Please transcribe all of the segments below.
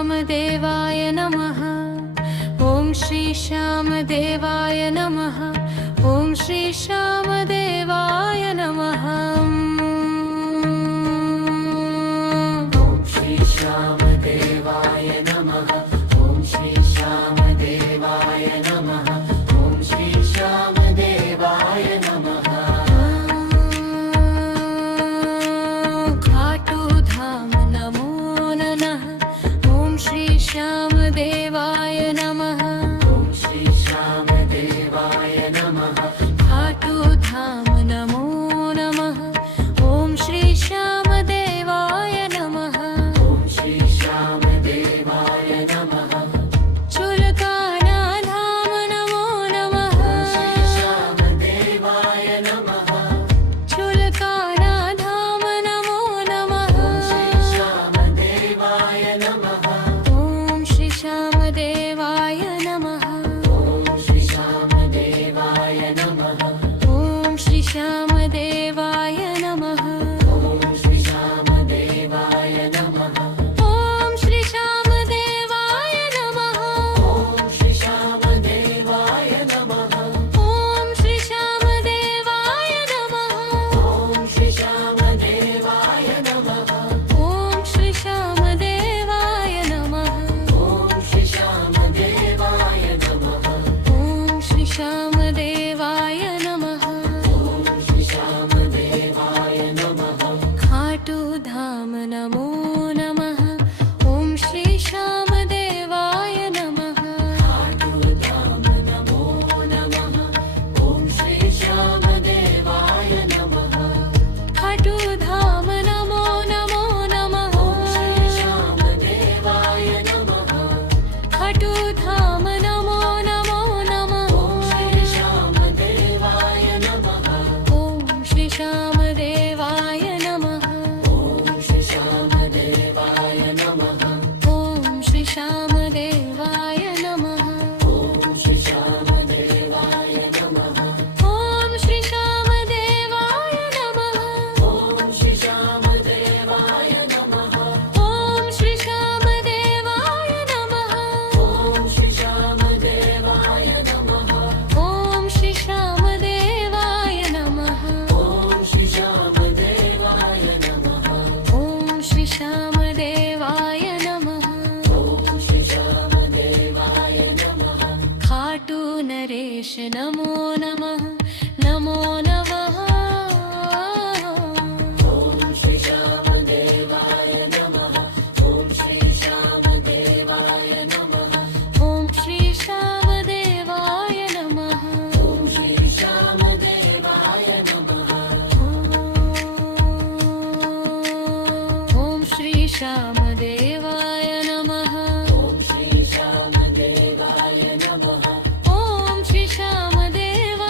श्यामदेवाय नमः। ॐ श्री श्यामदेवाय नमः। ॐ श्री श्यामदेवाय नमः। ॐ श्री श्यामदेवाय नमः। ॐ श्री श्यामदेवाय नमः। ॐ श्री श्यामदेवाय नमः। खाटू धाम नमो नमः। ॐ श्री श्यामदेवाय नमः। ॐ श्री श्यामदेवाय नमः। खाटू धाम नमो नमः। ॐ श्री श्यामदेवाय नमः। ॐ श्री श्यामदेवाय नमः। चुलकाना धाम नमो नमः। ॐ श्री श्यामदेवाय नमः। चुलकाना धाम नमो नमः। ॐ श्री श्यामदेवाय नमः। ॐ श्री श्यामदेवाय नमः। ॐ श्री श्यामदेवाय नमः। ॐ श्री श्यामदेवाय नमः। ॐ श्री श्यामदेवाय नमः। ॐ श्री श्यामदेवाय नमः। ॐ श्री श्यामदेवाय नमः। ॐ श्री श्यामदेवाय नमः। ॐ श्री श्यामदेवाय नमः। ॐ श्री श्यामदेवाय नमः। ॐ श्री श्यामदेवाय नमः। ॐ श्री श्यामदेवाय नमः। ॐ श्री श्यामदेवाय नमः। खाटू धाम नमो नमः। ॐ श्री श्यामदेवाय नमः। खाटू धाम नमो नमः। ॐ श्री श्यामदेवाय नमः। खाटू धाम नमो नमो नमः। ॐ श्री श्यामदेवाय नमः। खाटू धाम नमो नमो नमः। ॐ श्री श्यामदेवाय नमः। ॐ श्री श्यामदेवाय नमः। ॐ श्री श्यामदेवाय नमः। ॐ श्री श्यामदेवाय नमः। ॐ श्री श्यामदेवाय नमः। ॐ श्री श्यामदेवाय नमः। ॐ श्री श्यामदेवाय नमः। ॐ श्री श्यामदेवाय नमः। ॐ श्री श्यामदेवाय नमः। ॐ श्री श्यामदेवाय नमः। ॐ श्री श्यामदेवाय नमः। ॐ श्री श्यामदेवाय नमः। ॐ श्री श्यामदेवाय नमः। खाटू नरेश नमो नमः। नमो नमः। ॐ श्री श्यामदेवाय नमः। ॐ श्री श्यामदेवाय नमः। ॐ श्री श्यामदेवाय नमः। ॐ श्री श्यामदेवाय नमः। ॐ श्री श्यामदेवाय नमः। ॐ श्री श्यामदेवाय नमः। ॐ श्री श्यामदेवाय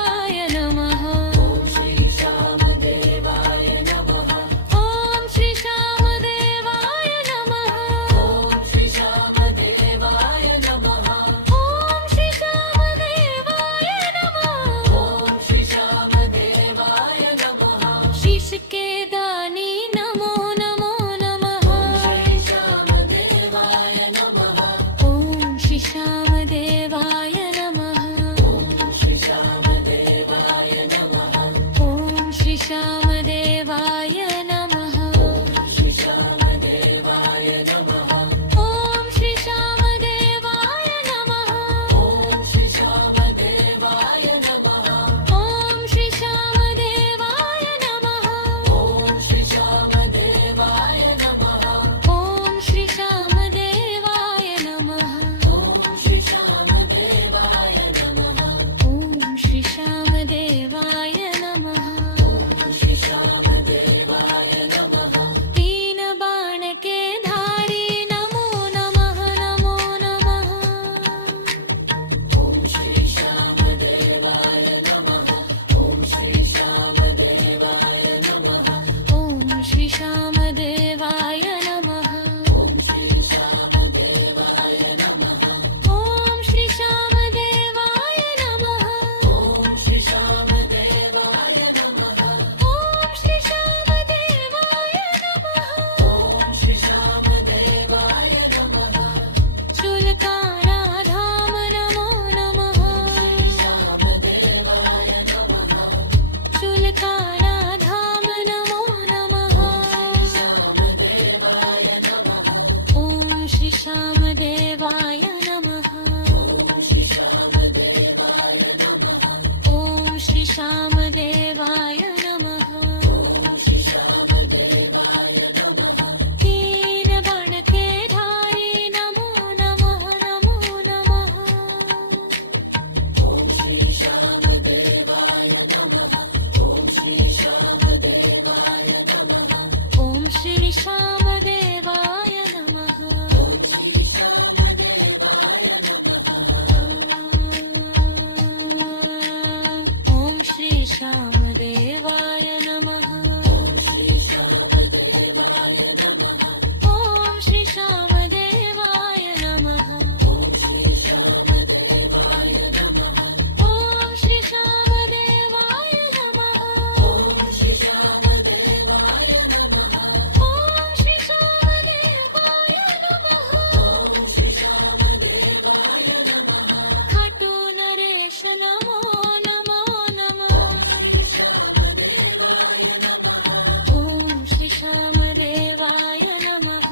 श्यामदेवाय नमः ॐ श्री श्यामदेवाय नमः दीनगण के धारी नमो नमः नमो नमः ॐ श्री श्यामदेवाय नमः ॐ श्री श्यामदेवाय नमः ॐ श्री श्यामदेवाय नमः ॐ श्री श्यामदेवाय नमः ॐ श्री श्यामदेवाय नमः ॐ श्री श्यामदेवाय नमः ॐ श्री श्यामदेवाय नमः ॐ श्री श्यामदेवाय नमः ॐ श्री श्यामदेवाय नमः ॐ श्री श्यामदेवाय नमः ॐ श्री श्यामदेवाय नमः खाटू नरेश नमो नमो नमः ॐ श्री श्यामदेवाय नमः ॐ श्री श्यामदेवाय नमः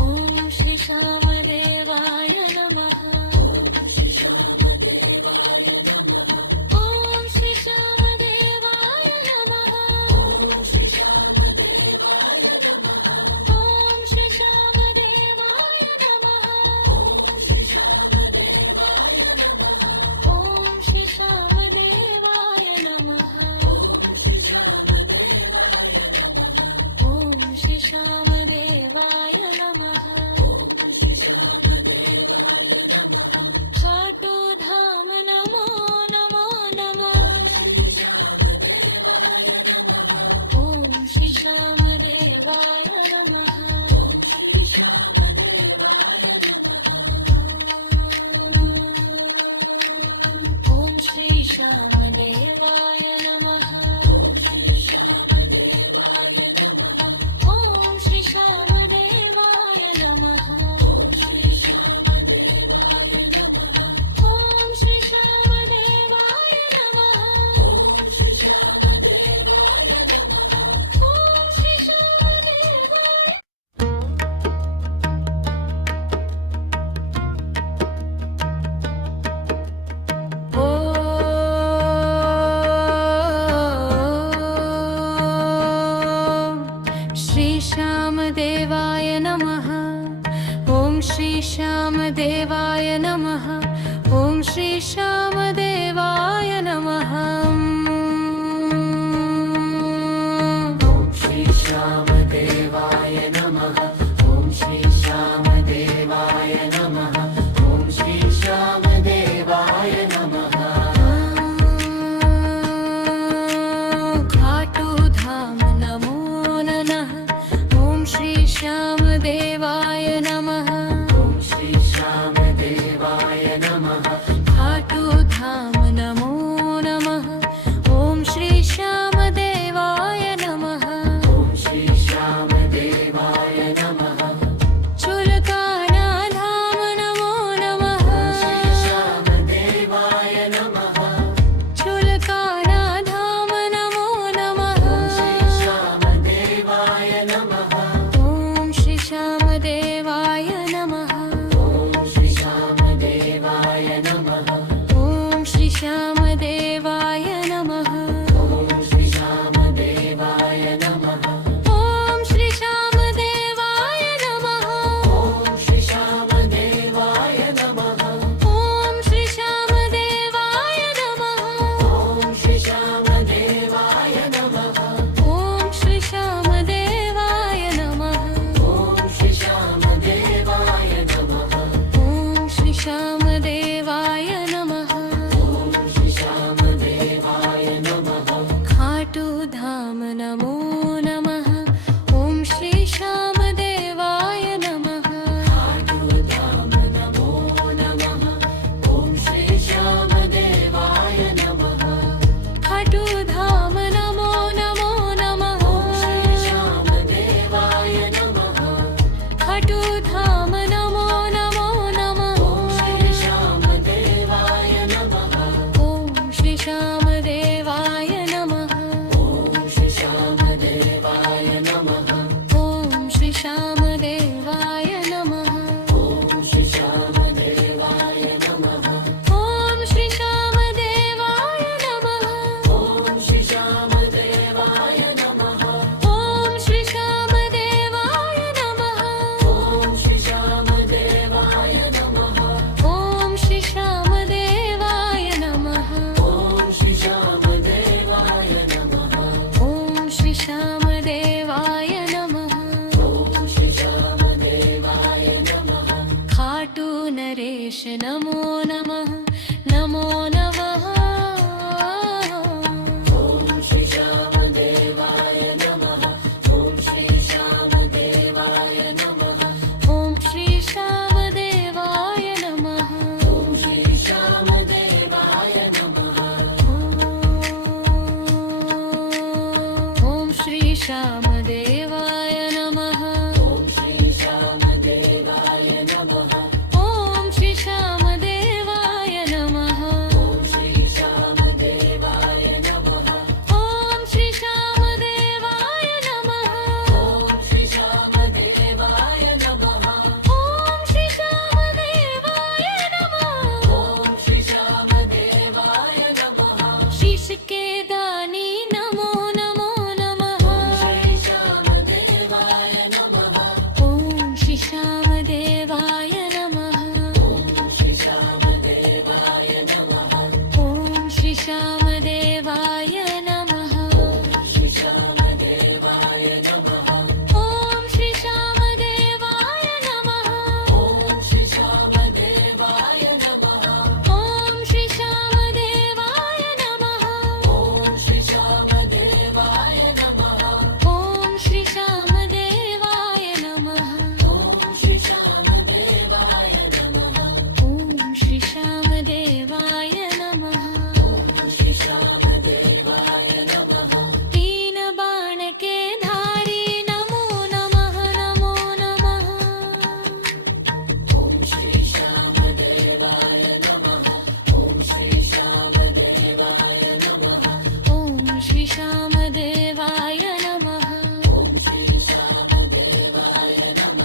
ॐ श्री श्यामदेवाय नमः ॐ श्री श्यामदेवाय नमः ॐ श्री श्यामदेवाय नमः ॐ श्री श्यामदेवाय नमः ॐ श्री श्यामदेवाय नमः ॐ श्री श्यामदेवाय नमः खाटू धाम नमो नमो नमः ॐ श्री श्यामदेवाय नमः ॐ श्री श्यामदेवाय नमः ॐ श्री श्यामदेवाय नमः ॐ श्री श्यामदेवाय नमः ॐ श्री श्यामदेवाय नमः ॐ श्री श्यामदेवाय नमः ॐ श्री श्यामदेवाय नमः ॐ श्री श्यामदेवाय श्री श्यामदेवाय नमः ॐ श्री श्यामदेवाय नमः ॐ श्री श्यामदेवाय नमः ॐ श्री श्यामदेवाय नमः ॐ श्री श्यामदेवाय नमः ॐ श्री श्यामदेवाय नमः खाटू धाम नमो नमः ॐ श्री श्यामदेवाय नमः ॐ श्री श्यामदेवाय नमः खाटू धाम नमो नमः ॐ श्री श्यामदेवाय नमः ॐ श्री श्यामदेवाय नमः चुलकाना धाम नमो नमः श्री श्यामदेवाय नमः चुलकाना धाम नमो नमः श्री श्यामदेवाय नमः ॐ श्री श्यामदेवाय नमः ॐ श्री श्यामदेवाय नमः ॐ श्री श्यामदेवाय नमः ॐ श्री श्यामदेवाय नमः ॐ श्री श्यामदेवाय नमः ॐ श्री श्यामदेवाय नमः ॐ श्री श्यामदेवाय नमः ॐ श्री श्यामदेवाय नमः ॐ श्री श्यामदेवाय नमः ॐ श्री श्यामदेवाय श्यामदेवाय नमः ओम श्री श्यामदेवाय नमः ओम श्री श्यामदेवाय नमः ओम श्री श्यामदेवाय नमः ओम श्री श्यामदेवाय नमः ओम श्री श्यामदेवाय नमः ओम श्री श्यामदेवाय नमः ओम श्री श्यामदेवाय नमः ओम श्री श्यामदेवाय नमः ओम श्री श्यामदेवाय नमः खाटू नरेश नमो नमः नमो नमः ओम श्री श्यामदेवाय नमः ओम श्री श्यामदेवाय नमः ओम श्री श्यामदेवाय नमः ओम श्री श्यामदेवाय नमः ओम श्री श्यामदेवाय नमः ओम श्री श्यामदेवाय नमः ओम श्री श्यामदेवाय नमः ओम श्री श्यामदेवाय नमः ओम श्री श्यामदेवाय नमः ओम श्री श्यामदेवाय नमः ओम श्री श्यामदेवाय नमः ओम श्री श्यामदेवाय नमः शीश के दानी नमो नमो नमः श्री श्यामदेवाय नमः ओम श्री श्यामदेवाय नमः ओम श्री श्यामदेवाय नमः ओम श्री श्यामदेवाय नमः श्री श्यामदेवाय नमः ओम श्री श्यामदेवाय नमः ओम श्री श्यामदेवाय नमः ओम श्री श्यामदेवाय नमः ओम श्री श्यामदेवाय नमः ओम श्री श्यामदेवाय नमः ओम श्री श्यामदेवाय नमः ओम श्री श्यामदेवाय नमः ओम श्री श्यामदेवाय नमः तीन बाण के धारी नमो नमः नमो नमः ओम श्री श्यामदेवाय नमः ओम श्री श्यामदेवाय नमः ओम श्री श्यामदेवाय नमः ओम श्री श्यामदेवाय नमः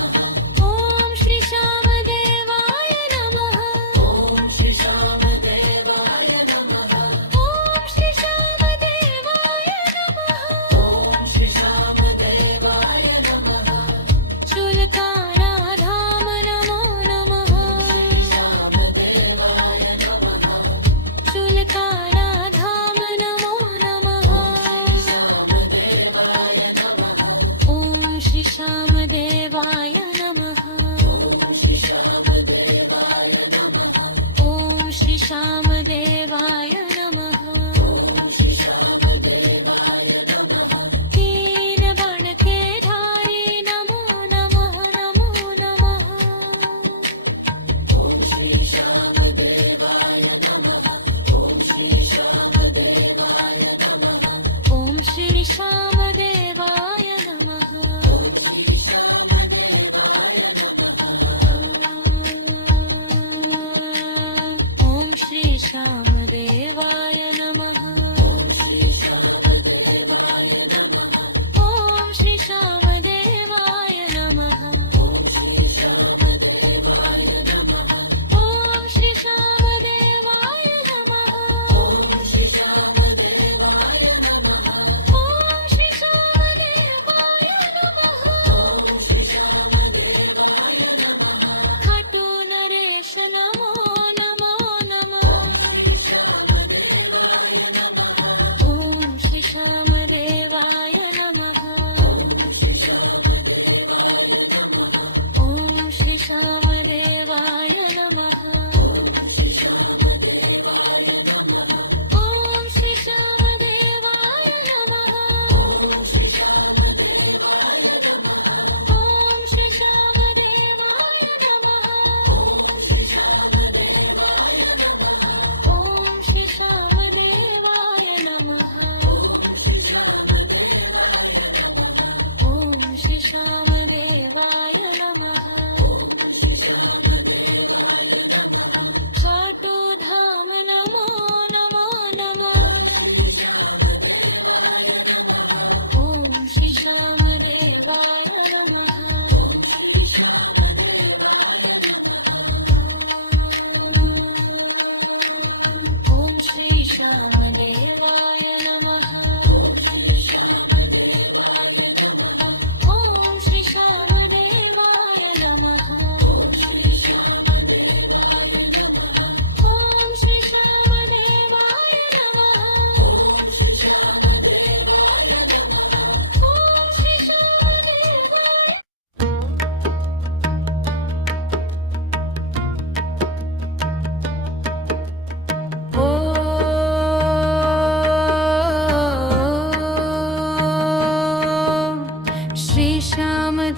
ओम श्री श्यामदेवाय नमः ओम श्री श्यामदेवाय नमः ओम श्री श्यामदेवाय नमः ओम श्री श्यामदेवाय नमः शुल्काना धाम नमो नमः श्यामदेवाय नमः शुल्काना धाम नमो नमः श्यामदेवाय नमः ओम श्री श्यामदेवाय नमः ओम श्री श्यामदेवाय नमः ओम श्री श्यामदेवाय नमः ओम श्री श्यामदेवाय नमः तीन बाण के धारी नमो नमः नमो नमः ओम श्री श्यामदेवाय नमः ओम श्री श्यामदेवाय नमः ओम श्री श्यामदेवाय नमः ओम श्री श्यामदेवाय नमः ओम श्री श्यामदेवाय नमः ओम श्री श्यामदेवाय नमः ओम श्री श्यामदेवाय नमः ओम श्री श्यामदेवाय नमः ओम श्री श्यामदेवाय नमः ओम श्री श्यामदेवाय नमः ओम श्री श्यामदेवाय नमः ओम श्री श्यामदेवाय नमः खाटू नरेश नमो नमो नमः श्यामदेवाय नमः ओम श्री श्यामदेवाय नमः ओम श्री श्यामदेवाय नमः ओम श्री श्यामदेवाय नमः ओम श्री श्यामदेवाय नमः ओम श्री श्यामदेवाय नमः ओम श्री श्यामदेवाय नमः ओम श्री श्यामदेवाय नमः ओम श्री श्यामदेवाय नमः ओम श्री श्यामदेवाय नमः ओम श्री श्यामदेवाय नमः ओम श्री श्यामदेवाय नमः ओम श्री श्यामदेवाय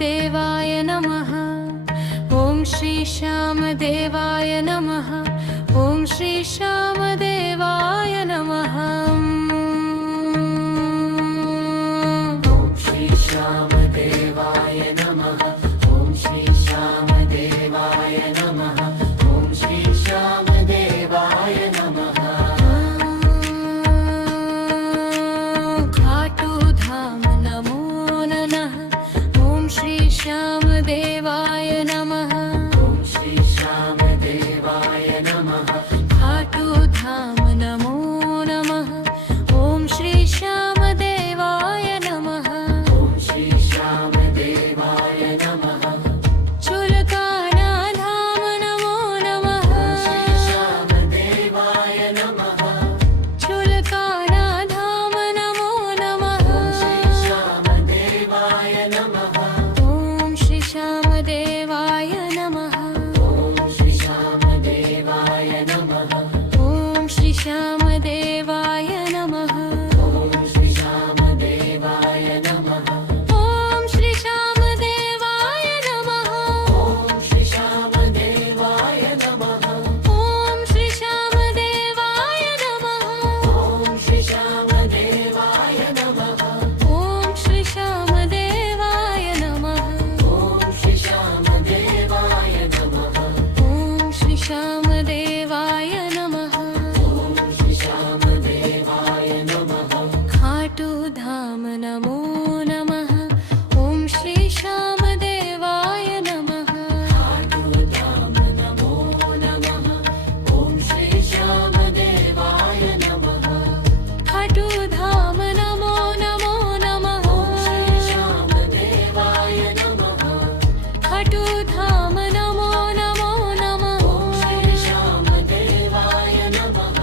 श्यामदेवाय नमः ॐ श्री श्यामदेवाय नमः ॐ श्री श्यामदेवाय नमः ॐ श्री श्यामदेवाय नमः ॐ श्री श्यामदेवाय नमः ॐ श्री श्यामदेवाय नमः खाटू धाम नमो नमः ॐ श्री श्यामदेवाय नमः ॐ श्री श्यामदेवाय नमः खाटू धाम नमो नमः ॐ श्री श्यामदेवाय नमः ॐ श्री श्यामदेवाय नमः चुलकाना धाम नमो नमः श्री श्यामदेवाय नमः चुलकाना धाम नमो नमः श्री श्यामदेवाय नमः ॐ श्री श्यामदेवाय नमः ॐ श्री श्यामदेवाय नमः ॐ श्री श्यामदेवाय नमः ॐ श्री श्यामदेवाय नमः ॐ श्री श्यामदेवाय नमः ॐ श्री श्यामदेवाय नमः ॐ श्री श्यामदेवाय नमः ॐ श्री श्यामदेवाय नमः ॐ श्री श्यामदेवाय नमः ॐ श्री श्यामदेवाय नमः ॐ श्री श्यामदेवाय नमः ॐ श्री श्यामदेवाय नमः खाटू धाम नमो नमः ॐ श्री श्यामदेवाय नमः धाम नमो नमः ॐ श्री श्यामदेवाय नमः खाटू धाम नमो नमो नमः श्री श्यामदेवाय नमः खाटू धाम नमो नमो नमः श्री श्यामदेवाय नमः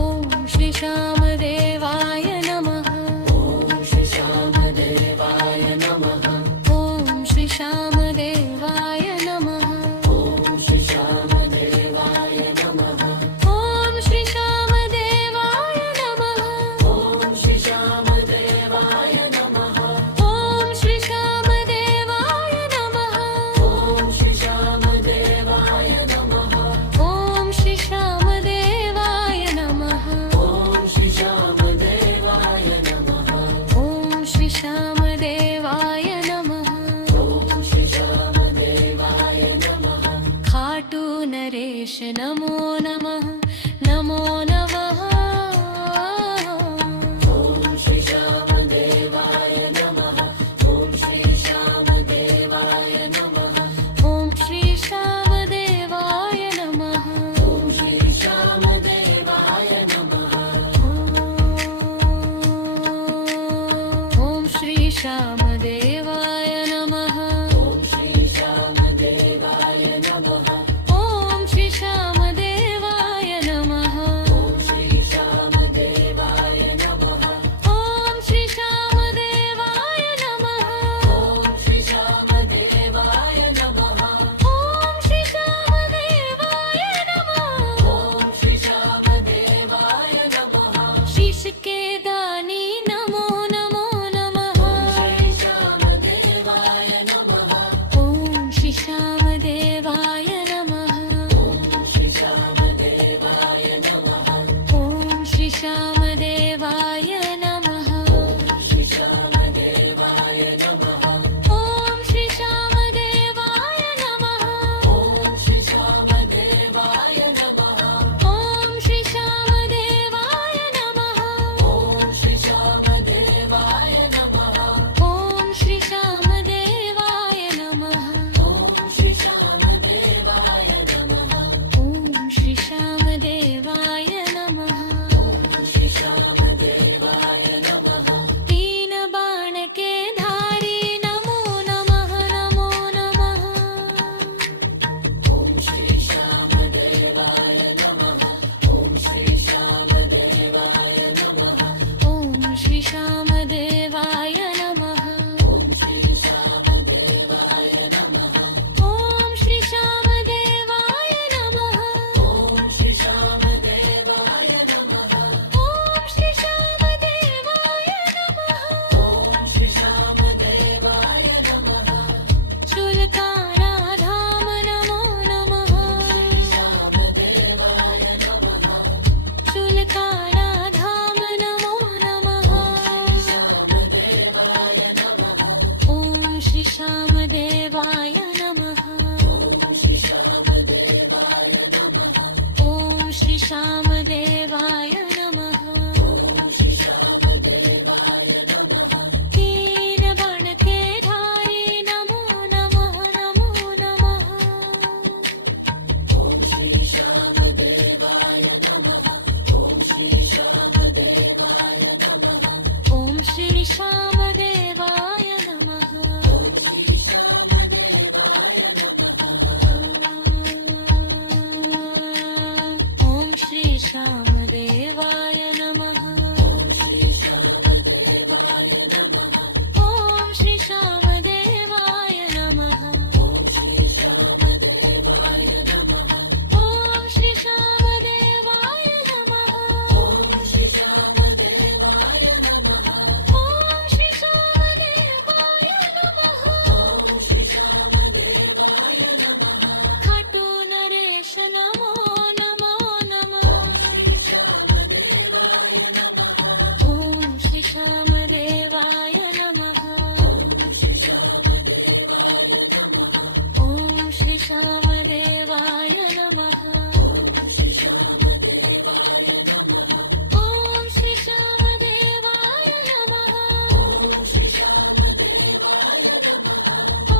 ॐ श्री श्यामदेवाय नमः ॐ श्री श्यामदेवाय नमः ॐ श्री श्यामदेवाय नमः ॐ श्री श्यामदेवाय नमः ॐ श्री श्यामदेवाय नमः ॐ श्री श्यामदेवाय नमः ॐ श्री श्यामदेवाय नमः ॐ श्री श्यामदेवाय नमः ॐ श्री श्यामदेवाय नमः ॐ श्री श्यामदेवाय नमः ॐ श्री श्यामदेवाय नमः ॐ श्री श्यामदेवाय नमः खाटू नरेश नमो नमः नमो नमः ॐ श्री श्यामदेवाय नमः ॐ श्री श्यामदेवाय नमः ॐ श्री श्यामदेवाय नमः ॐ श्री श्यामदेवाय नमः ॐ श्री श्यामदेवाय नमः ॐ श्री श्यामदेवाय नमः ॐ श्री श्यामदेवाय नमः ॐ श्री श्यामदेवाय नमः ॐ श्री श्यामदेवाय नमः ॐ श्री श्यामदेवाय नमः ॐ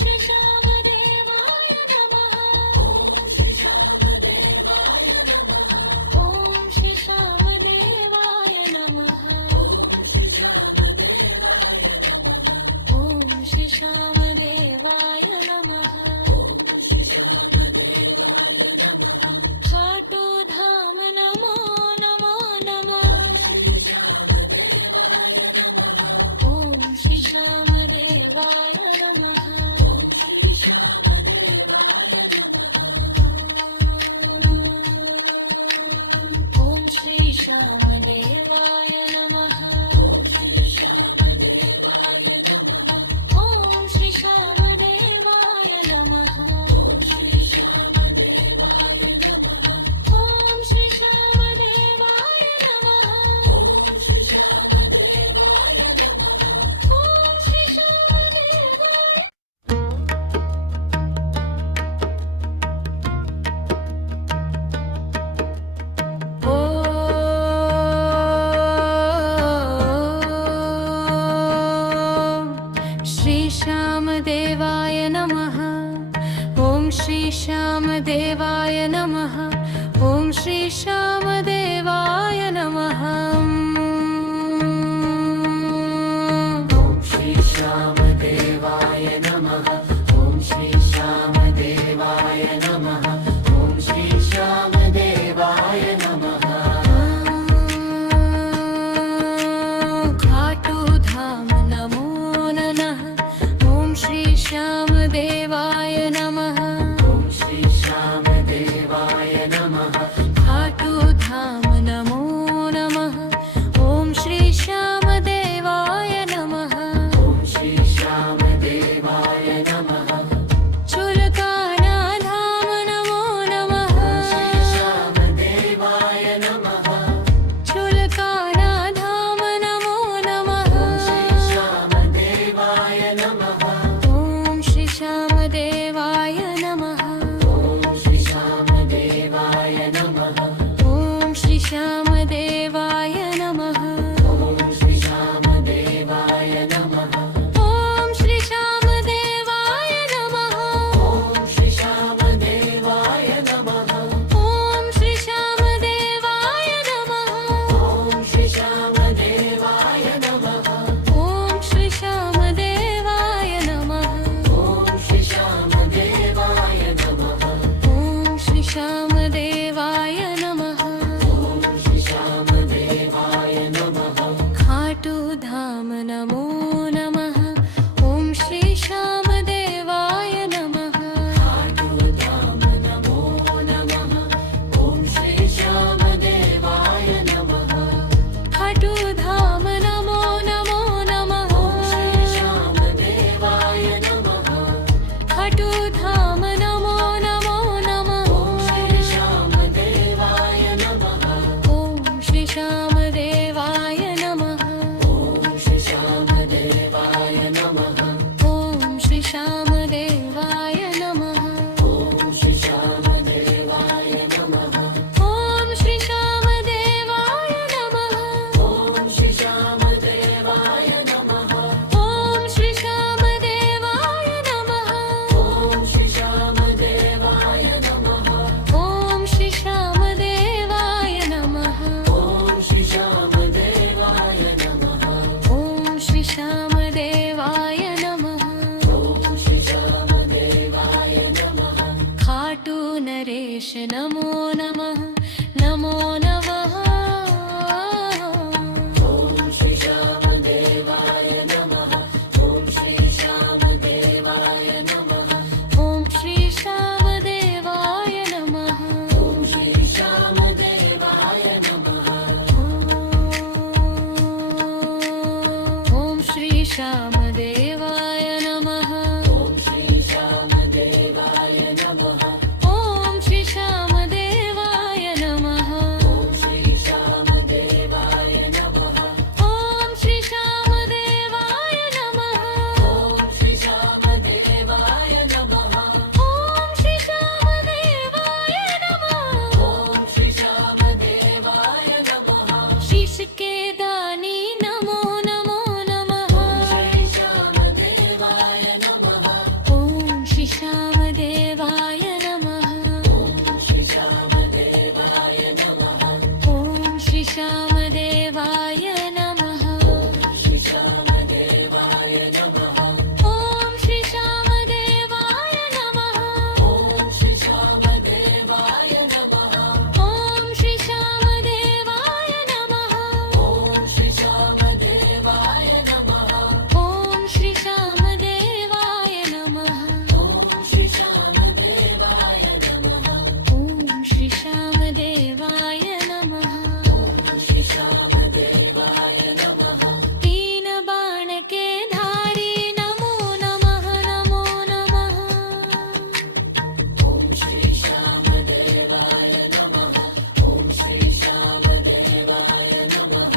श्री श्यामदेवाय नमः ॐ श्री श्यामदेवाय नमः ॐ श्री श्यामदेवाय नमः ॐ श्री श्यामदेवाय नमः खाटू धाम नमो नमो नमः ॐ श्री श्यामदेवाय नमः ॐ श्री श्यामदेवाय नमः ॐ श्री श्यामदेवाय नमः ॐ श्री श्यामदेवाय नमः ॐ श्री श्यामदेवाय नमः ॐ श्री श्यामदेवाय नमः ॐ श्री श्यामदेवाय ॐ श्री श्यामदेवाय नमः ॐ श्री श्यामदेवाय नमः ॐ श्री श्यामदेवाय नमः ॐ श्री श्यामदेवाय नमः ॐ श्री श्यामदेवाय नमः खाटू धाम नमो नमः ॐ श्री श्यामदेवाय नमः ॐ श्री श्यामदेवाय नमः खाटू धाम नमो नमः ॐ श्री श्यामदेवाय नमः ॐ श्री श्यामदेवाय नमः चुलकाना धाम नमो नमः श्री श्यामदेवाय नमः चुलकाना धाम नमो नमः श्री श्यामदेवाय नमः ॐ श्री श्यामदेवाय नमः ॐ श्री श्यामदेवाय नमः ॐ श्री श्यामदेवाय नमः ॐ श्री श्यामदेवाय नमः ॐ श्री श्यामदेवाय नमः ॐ श्री श्यामदेवाय नमः ॐ श्री श्यामदेवाय नमः ॐ श्री श्यामदेवाय नमः ॐ श्री श्यामदेवाय नमः ॐ श्री श्यामदेवाय नमः ॐ श्री श्यामदेवाय नमः ॐ श्री श्यामदेवाय नमः खाटू धाम नमो नमः ॐ श्री श्यामदेवाय नमः धाम नमो नमः ॐ श्री श्यामदेवाय नमः खाटू धाम नमो नमो नमः श्री श्यामदेवाय नमः खाटू धाम नमो नमो नमः श्री श्यामदेवाय नमः ॐ श्री श्यामदेवाय नमः ॐ श्री श्यामदेवाय नमः ॐ श्री श्यामदेवाय नमः ॐ श्री श्यामदेवाय नमः ॐ श्री श्यामदेवाय नमः ॐ श्री श्यामदेवाय नमः ॐ श्री श्यामदेवाय नमः ॐ श्री श्यामदेवाय नमः ॐ श्री श्यामदेवाय नमः ॐ श्री श्यामदेवाय नमः ॐ श्री श्यामदेवाय नमः ॐ श्री श्यामदेवाय नमः खाटू नरेश नमो नमः नमो नमः ॐ श्री श्यामदेवाय नमः ॐ श्री श्यामदेवाय नमः ॐ श्री श्यामदेवाय नमः ॐ श्री श्यामदेवाय नमः ॐ श्री श्यामदेवाय नमः ॐ श्री श्यामदेवाय नमः ॐ श्री श्यामदेवाय नमः ॐ श्री श्यामदेवाय नमः ॐ श्री श्यामदेवाय नमः ॐ श्री श्यामदेवाय नमः ॐ श्यामदेवाय नमः श्री श्यामदेवाय नमः ॐ श्री श्यामदेवाय नमः श्री श्यामदेवाय नमः ॐ श्री श्यामदेवाय नमः श्री श्यामदेवाय नमः ॐ श्री श्यामदेवाय नमः श्री श्यामदेवाय नमः ॐ श्री श्यामदेवाय नमः श्री श्यामदेवाय नमः ॐ श्री श्यामदेवाय नमः श्री श्यामदेवाय नमः तीन बाण के धारी नमो नमः नमो नमः श्री श्यामदेवाय नमः श्री श्यामदेवाय नमः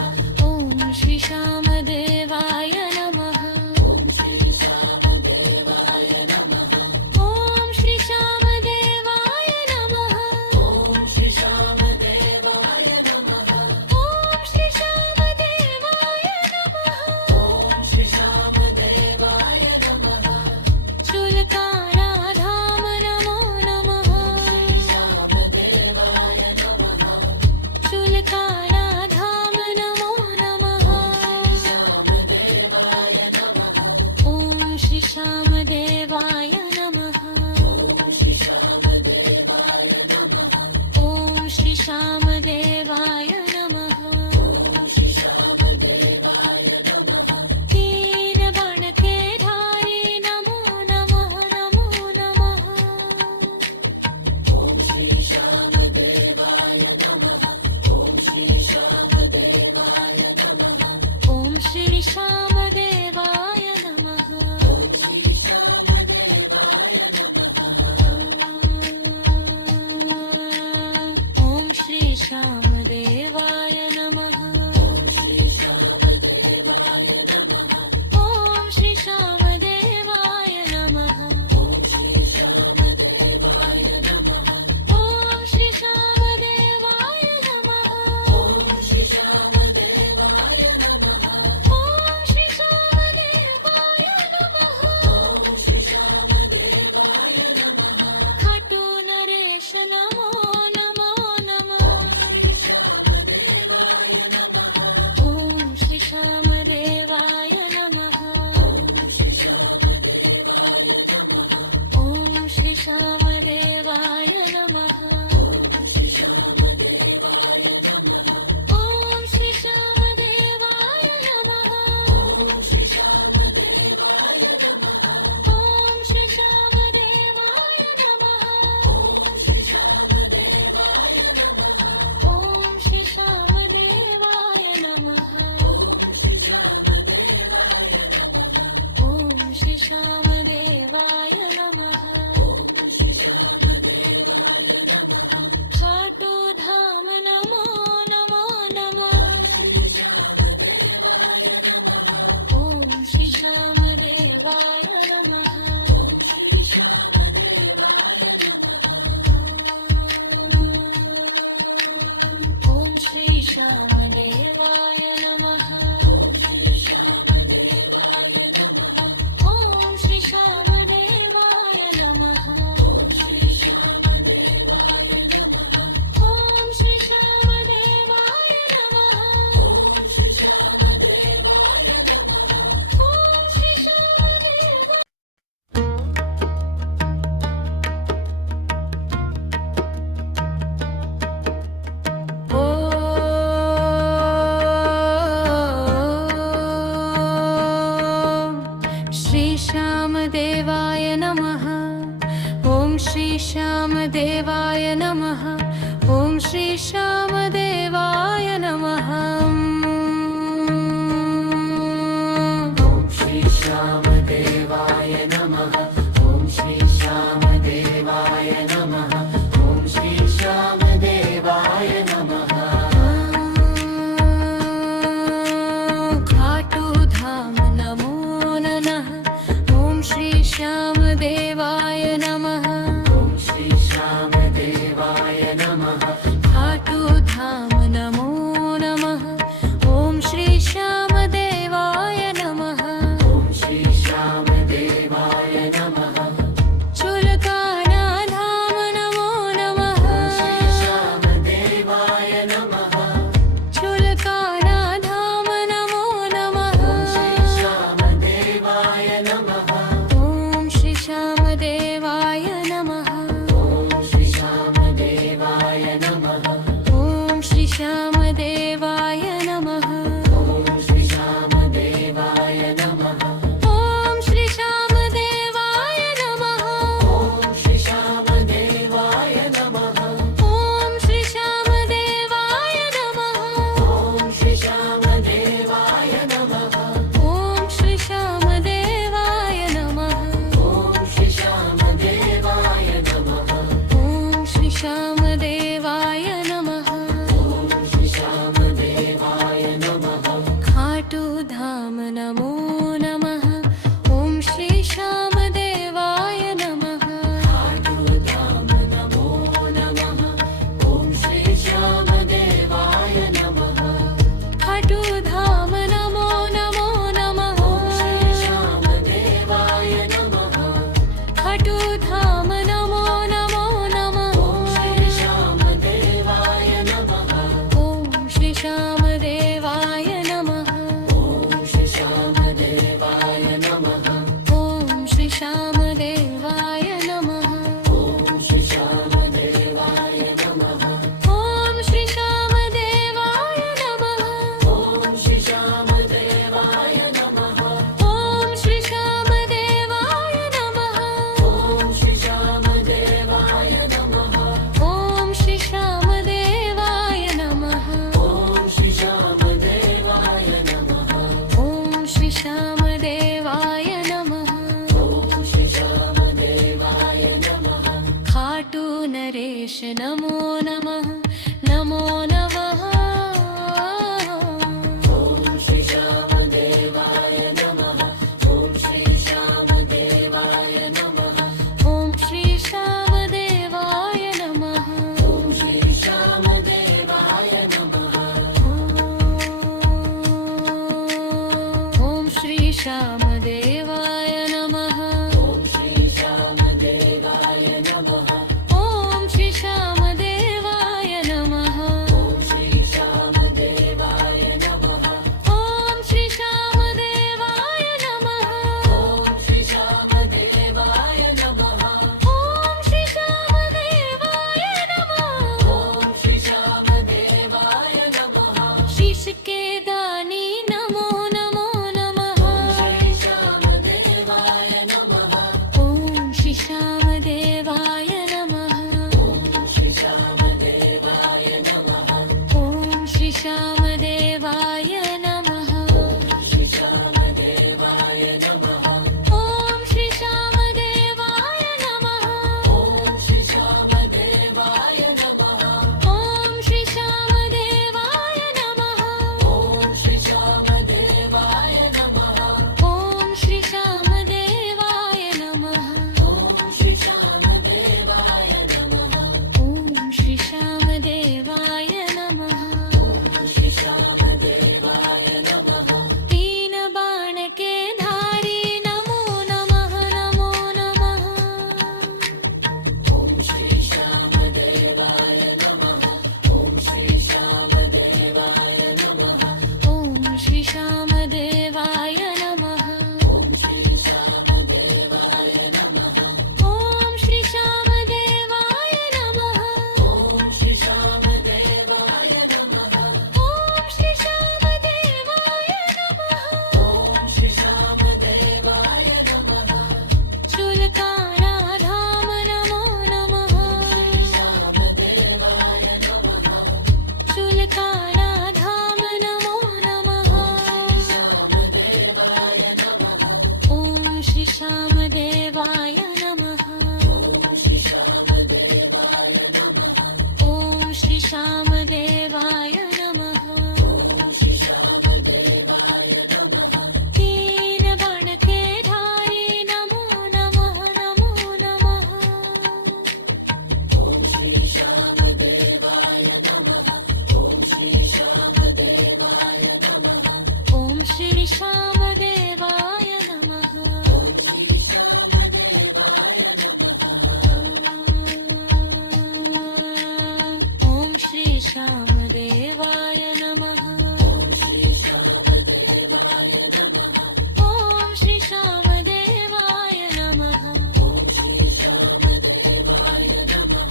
ॐ श्री श्यामदेवाय नमः श्री श्यामदेवाय नमः ॐ श्री श्यामदेवाय नमः श्री श्यामदेवाय नमः ॐ श्री श्यामदेवाय नमः श्री श्यामदेवाय नमः चुलकाना धाम नमो नमः श्यामदेवाय नमः चुलकाना धाम नमो नमः श्यामदेवाय नमः ॐ श्री श्यामदेवाय नमः श्री श्यामदेवाय नमः ॐ श्री श्यामदेवाय नमः श्री श्यामदेवाय नमः तीन बाण के धारी नमो नमः नमो नमः श्री श्यामदेवाय नमः श्री श्यामदेवाय नमः ॐ श्री श्यामदेवाय नमः श्री श्यामदेवाय नमः ॐ श्री श्यामदेवाय नमः श्री श्यामदेवाय नमः ॐ श्री श्यामदेवाय नमः श्री श्यामदेवाय नमः ॐ श्री श्यामदेवाय नमः श्री श्यामदेवाय नमः ॐ श्री श्यामदेवाय नमः श्री श्यामदेवाय नमः खाटू नरेश नमो नमो नमः श्यामदेवाय नमः ॐ श्री श्यामदेवाय नमः श्री श्यामदेवाय नमः ॐ श्री श्यामदेवाय नमः श्री श्यामदेवाय नमः ॐ श्री श्यामदेवाय नमः श्री श्यामदेवाय नमः ॐ श्री श्यामदेवाय नमः श्री श्यामदेवाय नमः ॐ श्री श्यामदेवाय नमः श्री श्यामदेवाय नमः ॐ श्री श्यामदेवाय नमः श्री श्यामदेवाय नमः खाटू धाम नमो नमो नमः ॐ श्री श्यामदेवाय नमः ॐ श्री श्यामदेवाय नमः ॐ श्री श्यामदेवाय नमः ॐ श्री श्यामदेवाय नमः ॐ श्री श्यामदेवाय नमः ॐ श्री श्यामदेवाय नमः ॐ श्री श्यामदेवाय श्री श्यामदेवाय नमः ॐ श्री श्यामदेवाय नमः ॐ श्री श्यामदेवाय नमः श्री श्यामदेवाय नमः श्री श्यामदेवाय नमः श्री श्यामदेवाय नमः खाटू धाम नमो नमः ॐ श्री श्यामदेवाय नमः श्री श्यामदेवाय नमः खाटू श्यामदेवाय नमः ॐ श्री श्यामदेवाय नमः खाटू धाम नमो नमः ॐ श्री श्यामदेवाय नमः खाटूधाम नमो नमः ॐ श्री श्यामदेवाय नमः खाटू धाम नमो नमो नमः ॐ श्री श्यामदेवाय नमः खाटू धाम नमो नमो नमः ॐ श्री श्यामदेवाय नमः ॐ श्री श्यामदेवाय नमः ॐ श्री श्यामदेवाय नमः ॐ श्री श्यामदेवाय नमः ॐ श्री श्यामदेवाय नमः ॐ श्री श्यामदेवाय नमः ॐ श्री श्यामदेवाय नमः ॐ श्री श्यामदेवाय नमः ॐ श्री श्यामदेवाय नमः ॐ श्री श्यामदेवाय नमः ॐ श्री श्यामदेवाय नमः ॐ श्री श्यामदेवाय नमः ॐ श्री श्यामदेवाय नमः खाटू नरेश नमो नमः नमो नमः ॐ श्री श्यामदेवाय नमः ॐ श्री श्यामदेवाय नमः ॐ श्री श्यामदेवाय नमः ॐ श्री श्यामदेवाय नमः ॐ श्री श्यामदेवाय नमः ॐ श्री श्यामदेवाय नमः ॐ श्री श्यामदेवाय नमः ॐ श्री श्यामदेवाय नमः ॐ श्री श्यामदेवाय नमः ॐ श्री श्यामदेवाय नमः ॐ श्री श्यामदेवाय नमः ॐ श्री श्यामदेवाय नमः शीश के दानी नमो नमो नमः श्री श्यामदेवाय नमः ॐ श्री श्यामदेवाय नमः ॐ श्री श्यामदेवाय नमः ॐ श्री श्यामदेवाय नमः श्री श्यामदेवाय नमः ॐ श्री श्यामदेवाय नमः ॐ श्री श्यामदेवाय नमः ॐ श्री श्यामदेवाय नमः ॐ श्री श्यामदेवाय नमः ॐ श्री श्यामदेवाय नमः ॐ श्री श्यामदेवाय नमः ॐ श्री श्यामदेवाय नमः ॐ श्री श्यामदेवाय नमः तीन बाण के धारी नमो नमः नमो नमः ॐ श्री श्यामदेवाय नमः ॐ श्री श्यामदेवाय नमः ॐ श्री श्यामदेवाय नमः ॐ श्री श्यामदेवाय नमः ॐ श्री श्यामदेवाय नमः ॐ श्री श्यामदेवाय नमः ॐ श्री श्यामदेवाय नमः ॐ श्री श्यामदेवाय नमः शुल्काना धाम नमो नमः श्री श्यामदेवाय नमः शुल्काना धाम नमो नमः श्यामदेवाय नमः ॐ श्री श्यामदेवाय नमः ॐ श्री श्यामदेवाय नमः ॐ श्री श्यामदेवाय नमः ॐ श्री श्यामदेवाय नमः तीन बाण के धारी नमो नमः नमो नमः ॐ श्री श्यामदेवाय नमः ॐ श्री श्यामदेवाय नमः ॐ श्री श्यामदेवाय नमः ॐ श्री श्यामदेवाय नमः ॐ श्री श्यामदेवाय नमः ॐ श्री श्यामदेवाय नमः ॐ श्री श्यामदेवाय नमः ॐ श्री श्यामदेवाय नमः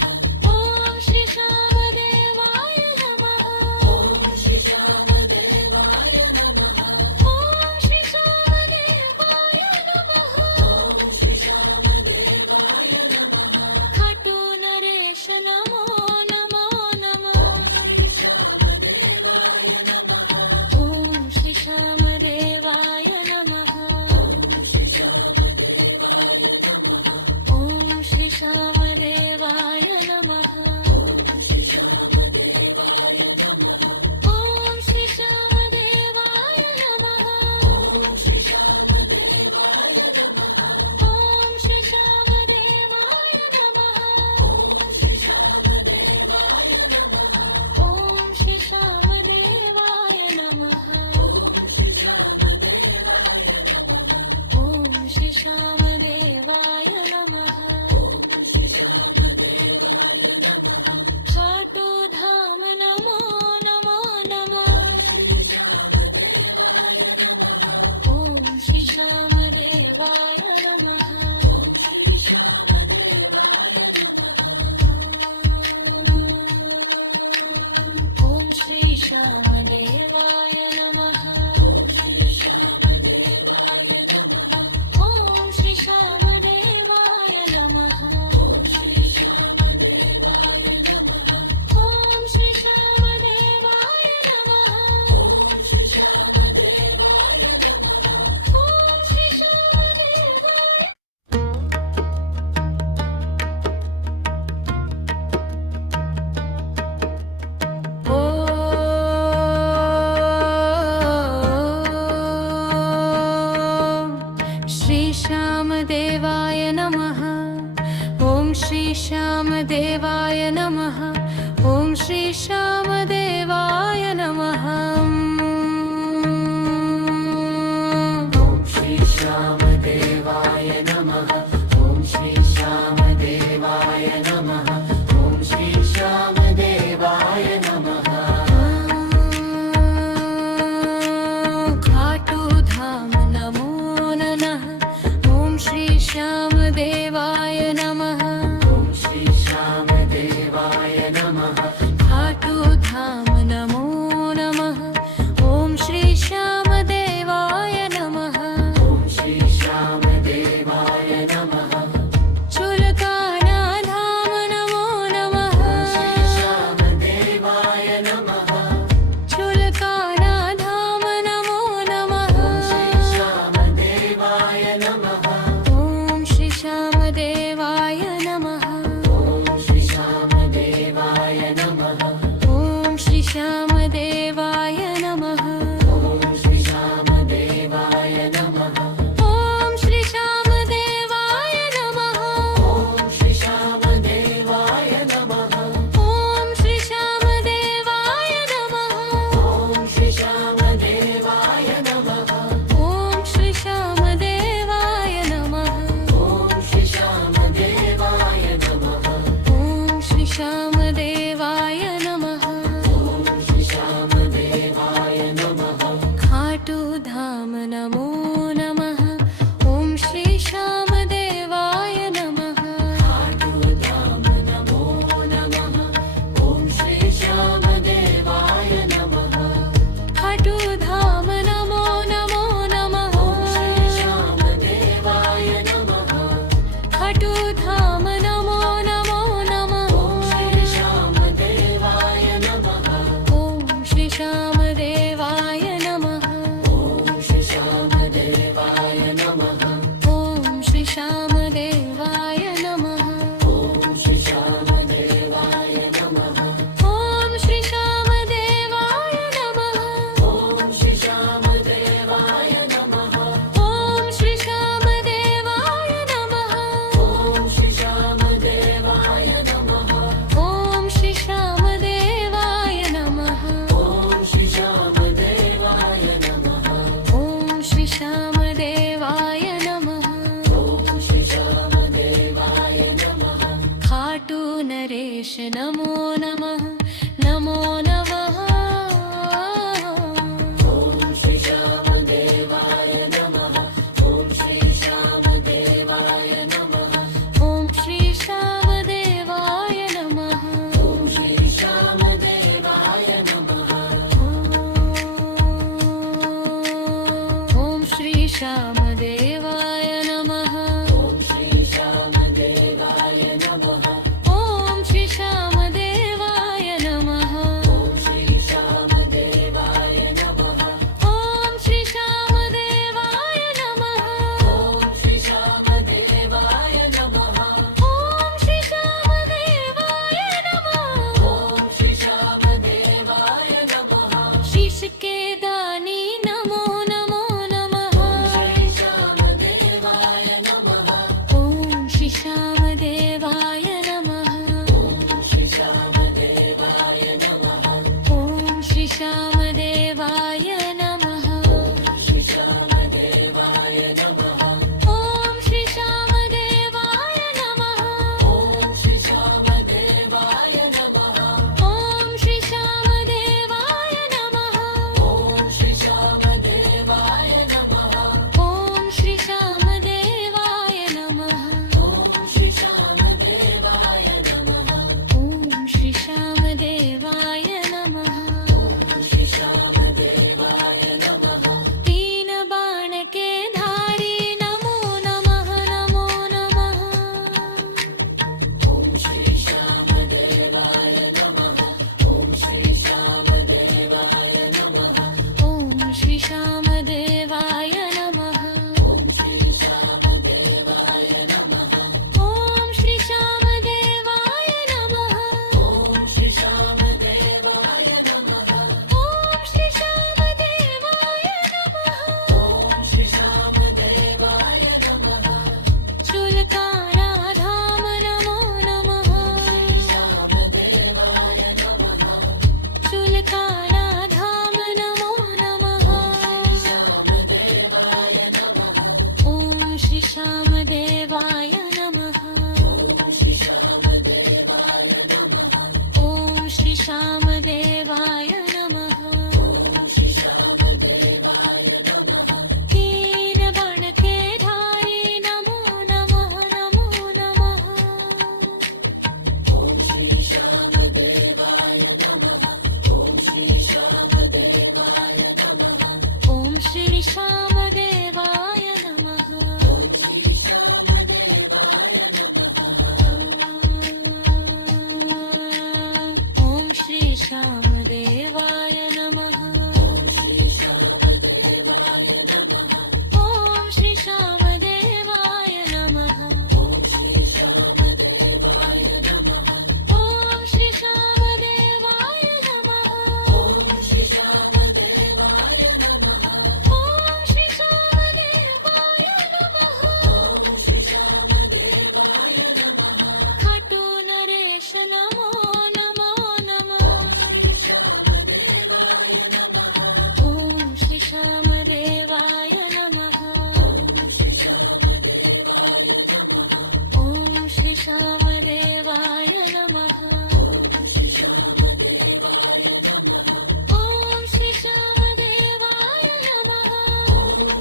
ॐ श्री श्यामदेवाय नमः ॐ श्री श्यामदेवाय नमः ॐ श्री श्यामदेवाय नमः ॐ श्री श्यामदेवाय नमः खाटू नरेश नमो नमो नमः श्री श्यामदेवाय नमः ॐ श्री श्यामदेवाय नमः श्री श्यामदेवाय नमः ॐ श्री श्यामदेवाय नमः श्री श्यामदेवाय नमः ॐ श्री श्यामदेवाय नमः श्री श्यामदेवाय नमः ॐ श्री श्यामदेवाय नमः ॐ श्री श्यामदेवाय नमः खाटू धाम नमो नमः ॐ श्री श्यामदेवाय नमः ॐ श्री श्यामदेवाय नमः खाटू धाम नमो नमः ॐ श्री श्यामदेवाय नमः ॐ श्री श्यामदेवाय नमः चुलकाना धाम नमो नमः श्री श्यामदेवाय नमः चुलकाना धाम नमो नमः श्री श्यामदेवाय नमः ॐ श्री श्यामदेवाय नमः ॐ श्री श्यामदेवाय नमः ॐ श्री श्यामदेवाय नमः ॐ श्री श्यामदेवाय नमः ॐ श्री श्यामदेवाय नमः ॐ श्री श्यामदेवाय नमः ॐ श्री श्यामदेवाय नमः ॐ श्री श्यामदेवाय नमः ॐ श्री श्यामदेवाय नमः ॐ श्री श्यामदेवाय नमः ॐ श्री श्यामदेवाय नमः ॐ श्री श्यामदेवाय नमः खाटू धाम नमो नमः ॐ श्री श्यामदेवाय नमः धाम नमो नमः ॐ श्री श्यामदेवाय नमः खाटू धाम नमो नमो नमः श्री श्यामदेवाय नमः खाटू धाम नमो नमो नमः श्री श्यामदेवाय नमः ॐ श्री श्यामदेवाय नमः ॐ श्री श्यामदेवाय नमः ॐ श्री श्यामदेवाय नमः ॐ श्री श्यामदेवाय नमः ॐ श्री श्यामदेवाय नमः ॐ श्री श्यामदेवाय नमः ॐ श्री श्यामदेवाय नमः ॐ श्री श्यामदेवाय नमः ॐ श्री श्यामदेवाय नमः ॐ श्री श्यामदेवाय नमः ॐ श्री श्यामदेवाय नमः ॐ श्री श्यामदेवाय नमः खाटू नरेश नमो नमः नमो नमः ॐ श्री श्यामदेवाय नमः ॐ श्री श्यामदेवाय नमः ॐ श्री श्यामदेवाय नमः ॐ श्री श्यामदेवाय नमः ॐ श्री श्यामदेवाय नमः ॐ श्री श्यामदेवाय नमः ॐ श्री श्यामदेवाय नमः ॐ श्री श्यामदेवाय नमः ॐ श्री श्यामदेवाय नमः श्री श्यामदेवाय नमः तीन बाण के धारी नमो नमः नमो नमः ॐ श्री श्यामदेवाय नमः ॐ श्री श्यामदेवाय नमः ॐ श्री श्यामदेवाय नमः ॐ श्री श्यामदेवाय नमः ॐ श्री श्यामदेवाय नमः ॐ श्री श्यामदेवाय नमः ॐ श्री श्यामदेवाय नमः ॐ श्री श्यामदेवाय नमः ॐ श्री श्यामदेवाय नमः ॐ श्री श्यामदेवाय नमः ॐ श्री श्यामदेवाय नमः ॐ श्री श्यामदेवाय नमः खाटू नरेश नमो नमो नमः श्यामदेवाय नमः ॐ श्री श्यामदेवाय नमः श्री श्यामदेवाय नमः ॐ श्री श्यामदेवाय नमः श्री श्यामदेवाय नमः ॐ श्री श्यामदेवाय नमः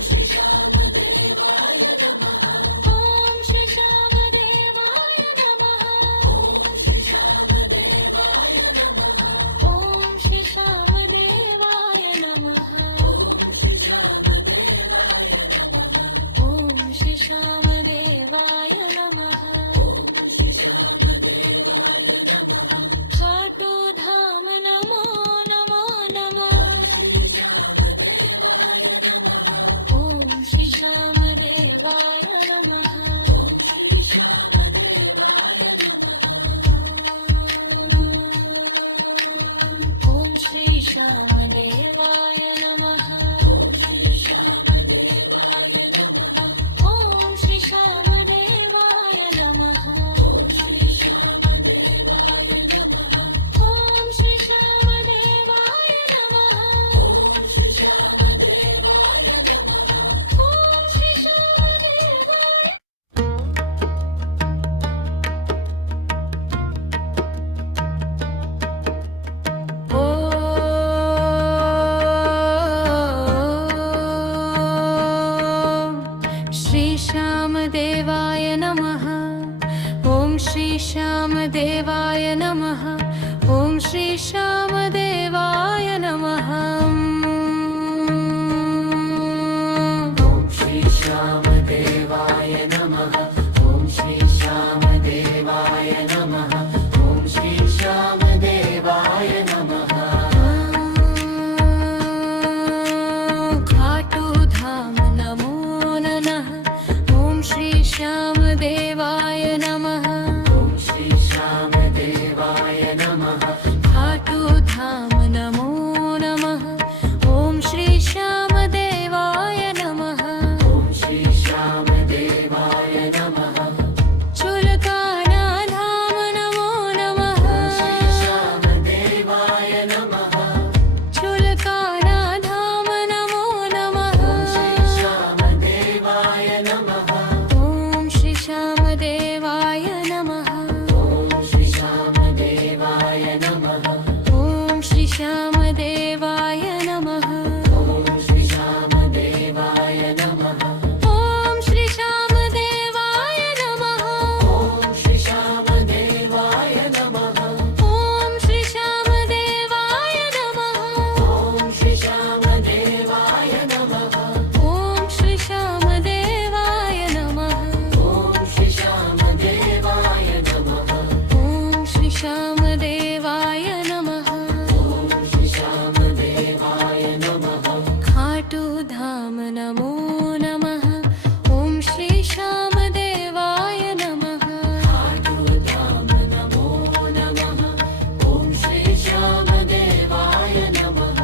श्री श्यामदेवाय नमः ॐ श्री श्यामदेवाय नमः श्री श्यामदेवाय नमः ॐ श्री श्यामदेवाय नमः श्री श्यामदेवाय नमः ॐ श्री श्यामदेवाय नमः श्री श्यामदेवाय नमः खाटू धाम नमो नमो नमः ॐ श्री श्यामदेवाय नमः ॐ श्री श्यामदेवाय नमः ॐ श्री श्यामदेवाय नमः ॐ श्री श्यामदेवाय नमः ॐ श्री श्यामदेवाय नमः ॐ श्री श्यामदेवाय नमः ॐ श्री श्यामदेवाय श्री श्यामदेवाय नमः ॐ श्री श्यामदेवाय नमः ॐ श्री श्यामदेवाय नमः ॐ श्री श्यामदेवाय नमः ॐ श्री श्यामदेवाय नमः ॐ श्री श्यामदेवाय नमः खाटू धाम नमो नमः ॐ श्री श्यामदेवाय नमः ॐ श्री श्यामदेवाय नमः खाटू धाम नमो नमः ॐ श्री श्यामदेवाय नमः ॐ श्री श्यामदेवाय नमः चुलकाना धाम नमो नमः श्री श्यामदेवाय नमः चुलकाना धाम नमो नमः श्री श्यामदेवाय नमः ॐ श्री श्यामदेवाय नमः ॐ श्री श्यामदेवाय नमः ॐ श्री श्यामदेवाय नमः ॐ श्री श्यामदेवाय नमः ॐ श्री श्यामदेवाय नमः ॐ श्री श्यामदेवाय नमः ॐ श्री श्यामदेवाय नमः ॐ श्री श्यामदेवाय नमः ॐ श्री श्यामदेवाय नमः ॐ श्री श्यामदेवाय नमः ॐ श्री श्यामदेवाय नमः ॐ श्री श्यामदेवाय नमः खाटू धाम नमो नमः ॐ श्री श्यामदेवाय नमः धाम नमो नमः ॐ श्री श्यामदेवाय नमः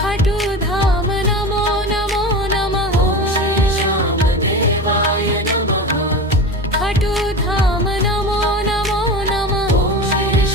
खाटू धाम नमो नमो नमः श्री श्यामदेवाय नमः खाटू धाम नमो नमो नमः श्री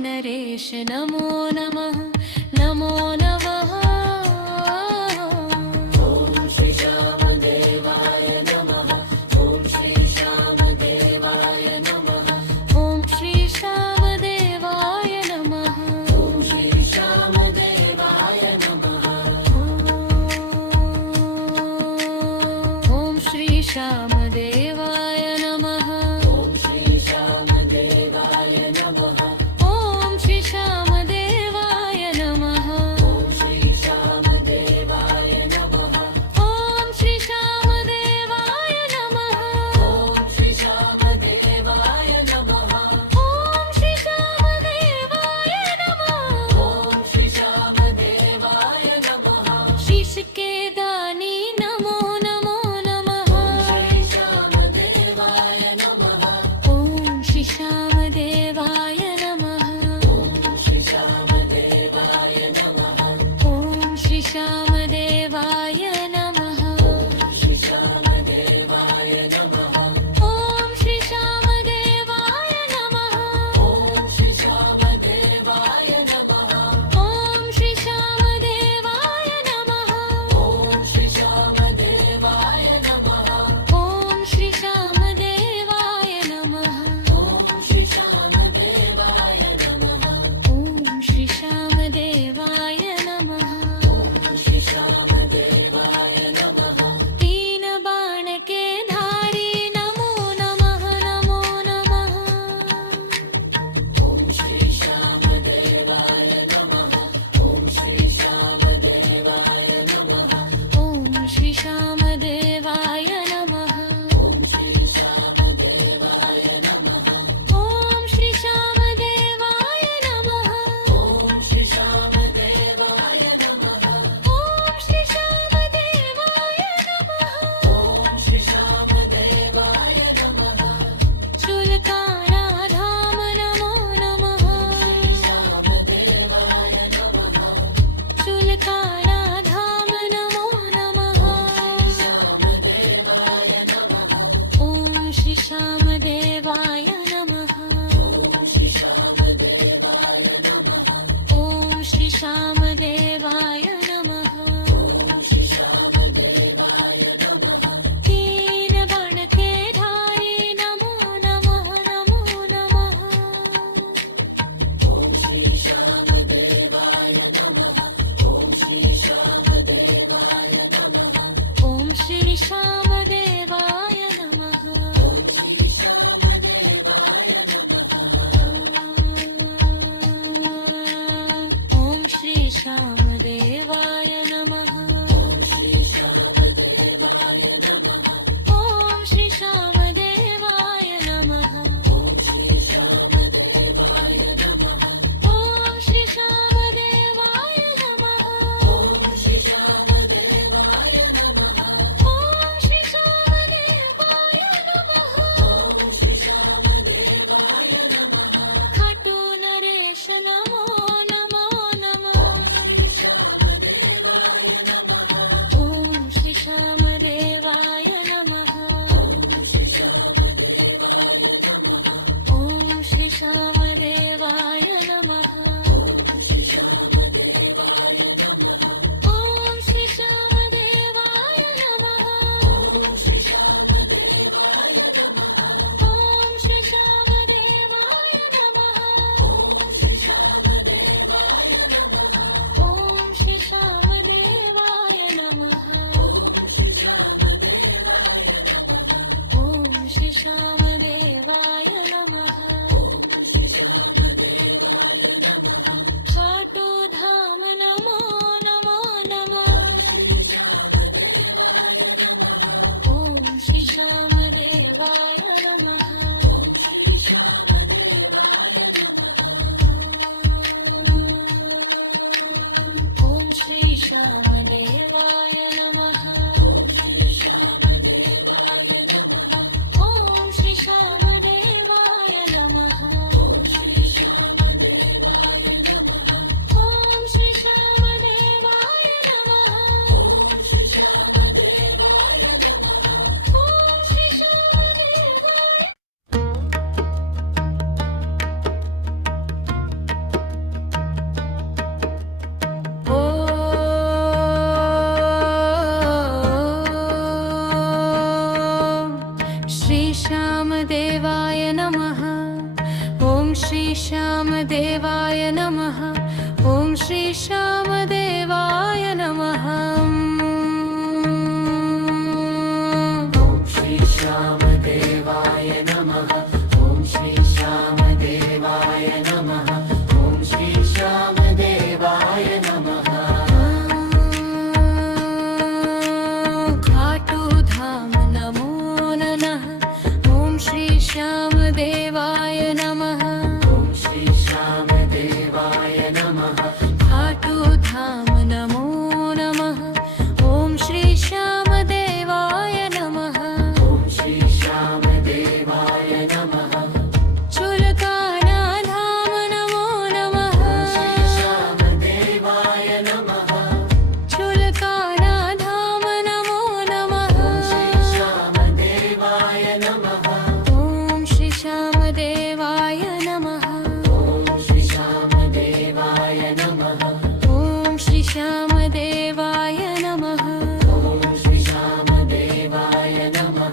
नरेश नमो नमः नमो नमः ॐ श्री श्यामदेवाय नमः ॐ श्री श्यामदेवाय नमः ॐ श्री श्यामदेवाय नमः ॐ श्री श्यामदेवाय नमः ॐ श्री श्यामदेवाय नमः ॐ श्री श्यामदेवाय नमः ॐ श्री श्यामदेवाय नमः ॐ श्री श्यामदेवाय नमः ॐ श्री श्यामदेवाय नमः ॐ श्री श्यामदेवाय नमः ॐ श्री श्यामदेवाय नमः ॐ श्री श्यामदेवाय नमः शीश के दानी नमो नमो नमः श्री श्यामदेवाय नमः ॐ श्री श्यामदेवाय नमः ॐ श्री श्यामदेवाय नमः ॐ श्री श्यामदेवाय नमः श्री श्यामदेवाय नमः ॐ श्री श्यामदेवाय नमः ॐ श्री श्यामदेवाय नमः ॐ श्री श्यामदेवाय नमः ॐ श्री श्यामदेवाय नमः ॐ श्री श्यामदेवाय नमः ॐ श्री श्यामदेवाय नमः ॐ श्री श्यामदेवाय नमः श्री श्यामदेवाय नमः तीन बाण के धारी नमो नमः नमो नमः ॐ श्री श्यामदेवाय नमः ॐ श्री श्यामदेवाय नमः ॐ श्री श्यामदेवाय नमः ॐ श्री श्यामदेवाय नमः ॐ श्री श्यामदेवाय नमः ॐ श्री श्यामदेवाय नमः ॐ श्री श्यामदेवाय नमः ॐ श्री श्यामदेवाय नमः शुल्काना धाम नमो नमः श्यामदेवाय नमः शुल्काना धाम नमो नमः श्यामदेवाय नमः ॐ श्री श्यामदेवाय नमः ॐ श्री श्यामदेवाय नमः ॐ श्री श्यामदेवाय नमः ॐ श्री श्यामदेवाय नमः तीन बाण के धारी नमो नमः नमो नमः ॐ श्री श्यामदेवाय नमः ॐ श्री श्यामदेवाय नमः ॐ श्री श्यामदेवाय नमः ॐ श्री श्यामदेवाय नमः ॐ श्री श्यामदेवाय नमः ॐ श्री श्यामदेवाय नमः ॐ श्री श्यामदेवाय नमः ॐ श्री श्यामदेवाय नमः ॐ श्री श्यामदेवाय नमः ॐ श्री श्यामदेवाय नमः ॐ श्री श्यामदेवाय नमः ॐ श्री श्यामदेवाय नमः खाटू नरेश नमो नमो नमः श्री श्यामदेवाय नमः ॐ श्री श्यामदेवाय नमः श्री श्यामदेवाय नमः ॐ श्री श्यामदेवाय नमः श्री श्यामदेवाय नमः ॐ श्री श्यामदेवाय नमः श्री श्यामदेवाय नमः ॐ श्री श्यामदेवाय नमः श्री श्यामदेवाय नमः ॐ श्री श्यामदेवाय नमः श्री श्यामदेवाय नमः ॐ श्री श्यामदेवाय नमः श्री श्यामदेवाय श्री श्यामदेवाय नमः ॐ श्री श्यामदेवाय नमः श्री श्यामदेवाय नमः ॐ श्री श्यामदेवाय नमः ॐ श्री श्यामदेवाय नमः खाटू धाम नमो नमः ॐ श्री श्यामदेवाय नमः ॐ श्री श्यामदेवाय नमः खाटू धाम नमो नमः ॐ श्री श्यामदेवाय नमः ॐ श्री श्यामदेवाय नमः चुलकाना धाम नमो नमः श्री श्यामदेवाय नमः चुलकाना धाम नमो नमः श्री श्यामदेवाय नमः ॐ श्री श्यामदेवाय नमः ॐ श्री श्यामदेवाय नमः ॐ श्री श्यामदेवाय नमः ॐ श्री श्यामदेवाय नमः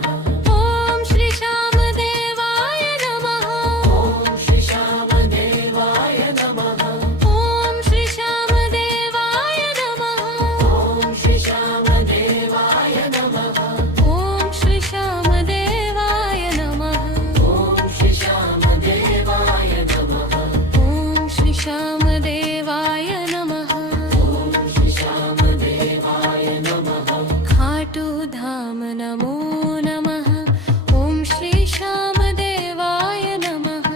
ॐ श्री श्यामदेवाय नमः ॐ श्री श्यामदेवाय नमः ॐ श्री श्यामदेवाय नमः ॐ श्री श्यामदेवाय नमः ॐ श्री श्यामदेवाय नमः ॐ श्री श्यामदेवाय नमः ॐ श्री श्यामदेवाय नमः ॐ श्री श्यामदेवाय नमः खाटू धाम नमो नमः ॐ श्री श्यामदेवाय नमः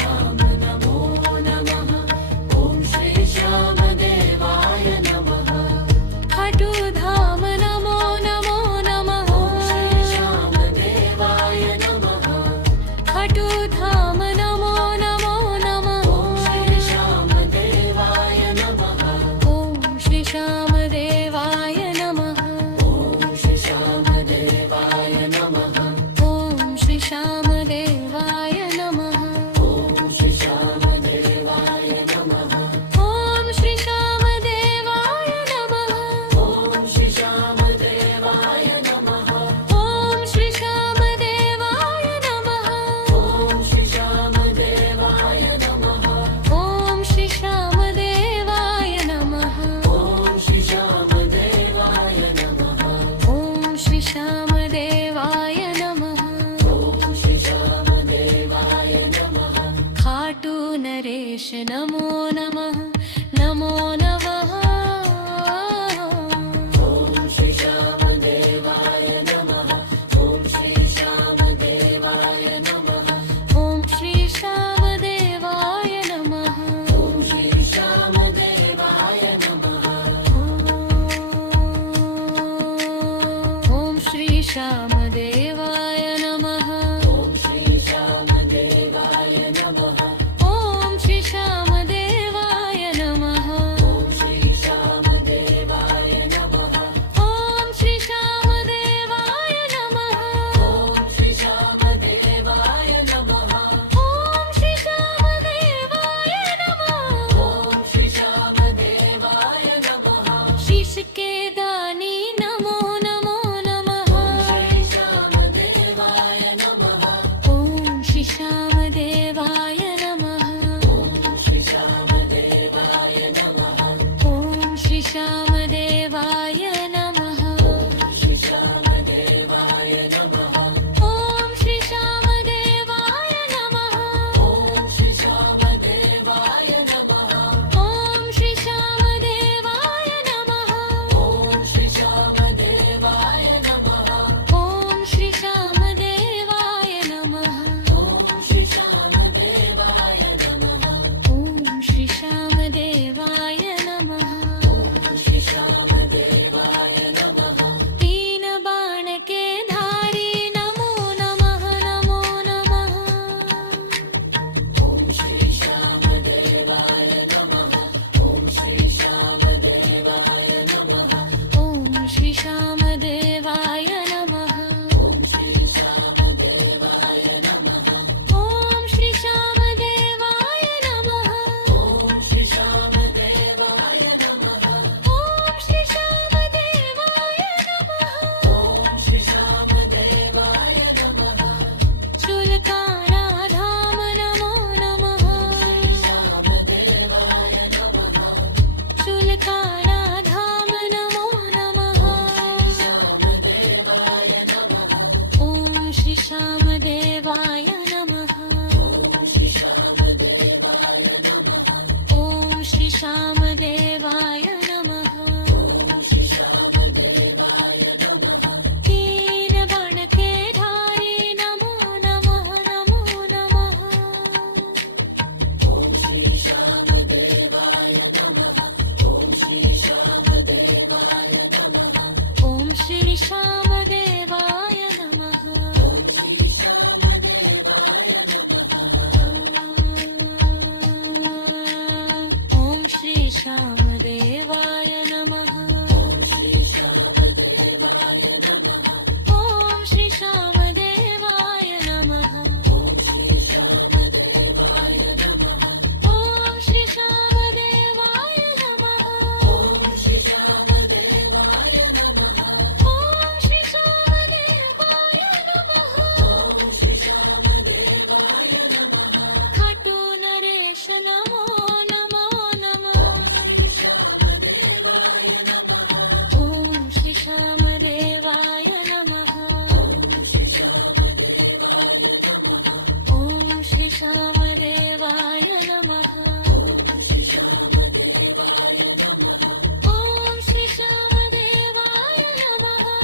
धाम नमो नमः ॐ श्री श्यामदेवाय नमः खाटू धाम नमो नमो नमः श्री श्यामदेवाय नमः खाटू धाम नमो नमो नमः श्री श्यामदेवाय नमः ॐ श्री श्यामदेवाय नमः ॐ श्री श्यामदेवाय नमः ॐ श्री श्यामदेवाय नमः ॐ श्री श्यामदेवाय नमः ॐ श्री श्यामदेवाय नमः ॐ श्री श्यामदेवाय नमः ॐ श्री श्यामदेवाय नमः ॐ श्री श्यामदेवाय नमः ॐ श्री श्यामदेवाय नमः ॐ श्री श्यामदेवाय नमः ॐ श्री श्यामदेवाय नमः ॐ श्री श्यामदेवाय नमः खाटू नरेश नमो नमः नमो नमः ॐ श्री श्यामदेवाय नमः ॐ श्री श्यामदेवाय नमः ॐ श्री श्यामदेवाय नमः ॐ श्री श्यामदेवाय नमः ॐ श्री श्यामदेवाय नमः ॐ श्री श्यामदेवाय नमः ॐ श्री श्यामदेवाय नमः ॐ श्री श्यामदेवाय नमः ॐ श्री श्यामदेवाय नमः दीनगणके धारी नमो नमः नमो नमः ॐ श्री श्यामदेवाय नमः ॐ श्री श्यामदेवाय नमः ॐ श्री श्यामदेवाय नमः ॐ श्री श्यामदेवाय नमः ॐ श्री श्यामदेवाय नमः ॐ श्री श्यामदेवाय नमः ॐ श्री श्यामदेवाय नमः ॐ श्री श्यामदेवाय नमः ॐ श्री श्यामदेवाय नमः ॐ श्री श्यामदेवाय नमः ॐ श्री श्यामदेवाय नमः ॐ श्री श्यामदेवाय नमः खाटू नरेश नमो नमो नमः श्यामदेवाय नमः ॐ श्री श्यामदेवाय नमः श्री श्यामदेवाय नमः ॐ श्री श्यामदेवाय नमः श्री श्यामदेवाय नमः ॐ श्री श्यामदेवाय नमः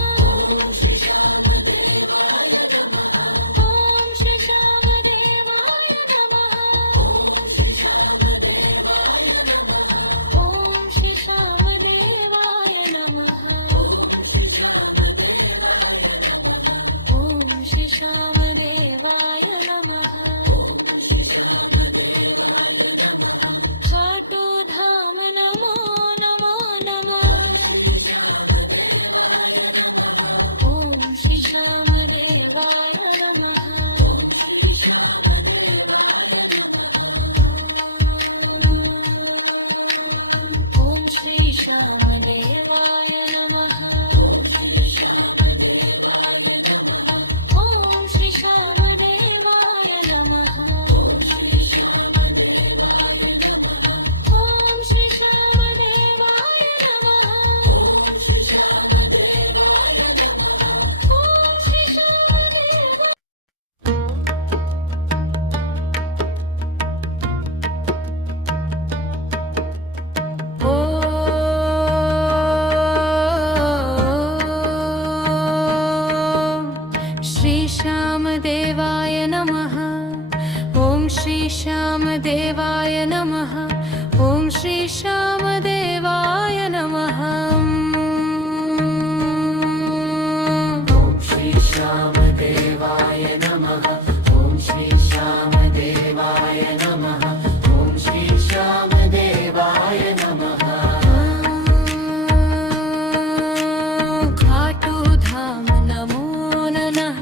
श्री श्यामदेवाय नमः ॐ श्री श्यामदेवाय नमः श्री श्यामदेवाय नमः ॐ श्री श्यामदेवाय नमः श्री श्यामदेवाय नमः ॐ श्री श्यामदेवाय नमः श्री श्यामदेवाय नमः खाटू धाम नमो नमो नमः ॐ श्री श्यामदेवाय नमः ॐ श्री श्यामदेवाय नमः ॐ श्री श्यामदेवाय नमः ॐ श्री श्यामदेवाय नमः ॐ श्री श्यामदेवाय नमः ॐ श्री श्यामदेवाय नमः श्री श्यामदेवाय नमः ॐ श्री श्यामदेवाय नमः ॐ श्री श्यामदेवाय नमः ॐ श्री श्यामदेवाय नमः ॐ श्री श्यामदेवाय नमः ॐ श्री श्यामदेवाय नमः खाटू धाम नमो नमः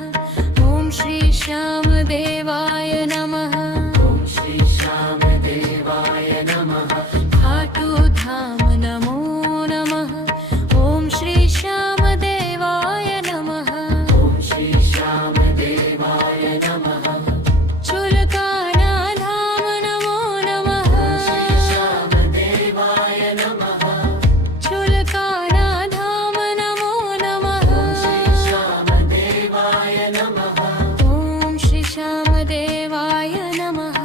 ॐ श्री श्यामदेवाय नमः ॐ श्री श्यामदेवाय नमः खाटू धाम नमो नमः ॐ श्री श्यामदेवाय नमः ॐ श्री श्यामदेवाय नमः चुलकाना धाम नमो नमः श्री श्यामदेवाय नमः चुलकाना धाम नमो नमः श्री श्यामदेवाय नमः ॐ श्री श्यामदेवाय नमः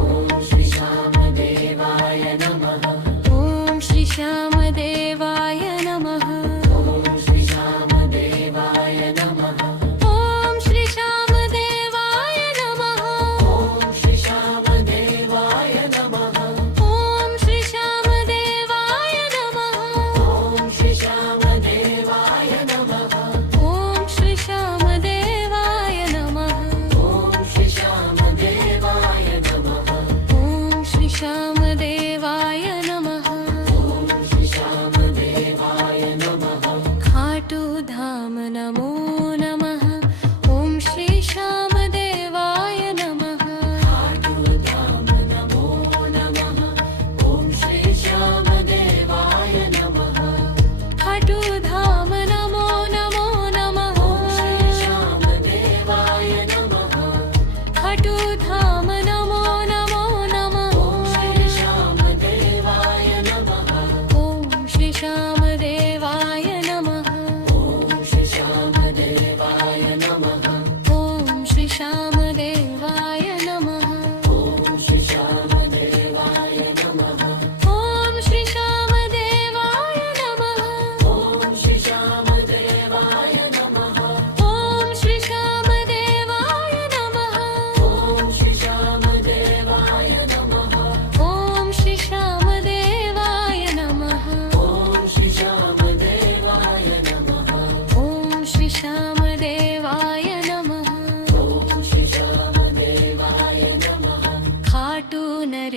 ॐ श्री श्यामदेवाय नमः ॐ श्री श्यामदेवाय नमः ॐ श्री श्यामदेवाय नमः ॐ श्री श्यामदेवाय नमः ॐ श्री श्यामदेवाय नमः ॐ श्री श्यामदेवाय नमः ॐ श्री श्यामदेवाय नमः ॐ श्री श्यामदेवाय नमः ॐ श्री श्यामदेवाय नमः ॐ श्री श्यामदेवाय नमः ॐ श्री श्यामदेवाय नमः खाटू धाम नमो नमः ॐ श्री श्यामदेवाय नमः धाम नमो नमः ॐ श्री श्यामदेवाय नमः खाटू धाम नमो नमो नमः श्री श्यामदेवाय नमः खाटू धाम नमो नमो नमः श्री श्यामदेवाय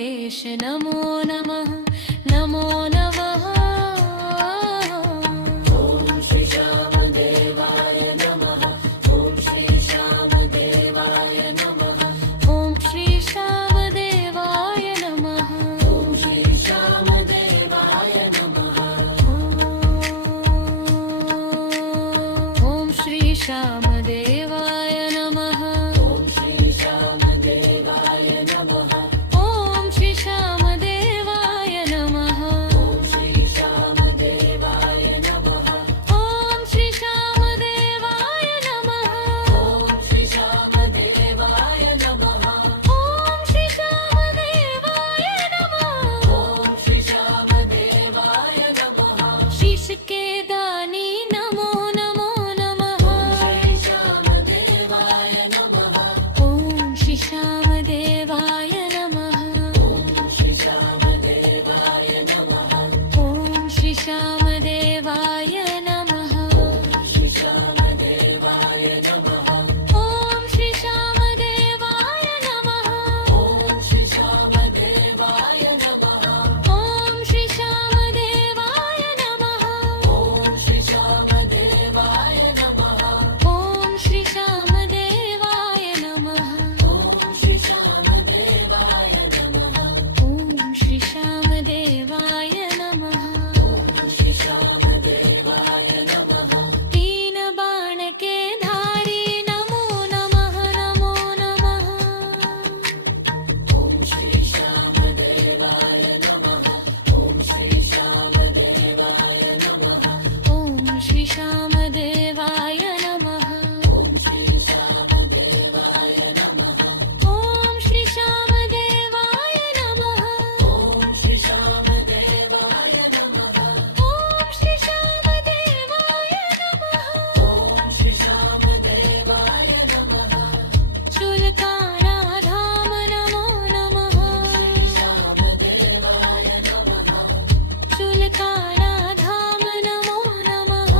नरेश नमो नमः नमो नमः ॐ श्री श्यामदेवाय नमः ॐ श्री श्यामदेवाय नमः ॐ श्री श्यामदेवाय नमः ॐ श्री श्यामदेवाय नमः ॐ श्री श्यामदेवाय नमः ॐ श्री श्यामदेवाय नमः ॐ श्री श्यामदेवाय नमः ॐ श्री श्यामदेवाय नमः ॐ श्री श्यामदेवाय नमः ॐ श्री श्यामदेवाय नमः ॐ श्री श्यामदेवाय नमः ॐ श्री श्यामदेवाय नमः शीश के दानी नमो नमो नमः श्री श्यामदेवाय नमः ॐ श्री श्यामदेवाय नमः ॐ श्री श्यामदेवाय नमः ॐ श्री श्यामदेवाय नमः श्री श्यामदेवाय नमः ॐ श्री श्यामदेवाय नमः ॐ श्री श्यामदेवाय नमः ॐ श्री श्यामदेवाय नमः ॐ श्री श्यामदेवाय नमः ॐ श्री श्यामदेवाय नमः ॐ श्री श्यामदेवाय नमः ॐ श्री श्यामदेवाय नमः श्री श्यामदेवाय नमः तीन बाण के धारी नमो नमः नमो नमः ॐ श्री श्यामदेवाय नमः ॐ श्री श्यामदेवाय नमः ॐ श्री श्यामदेवाय नमः ॐ श्री श्यामदेवाय नमः ॐ श्री श्यामदेवाय नमः ॐ श्री श्यामदेवाय नमः ॐ श्री श्यामदेवाय नमः ॐ श्री श्यामदेवाय नमः शुल्काना धाम नमो नमः श्यामदेवाय नमः शुल्काना धाम नमो नमः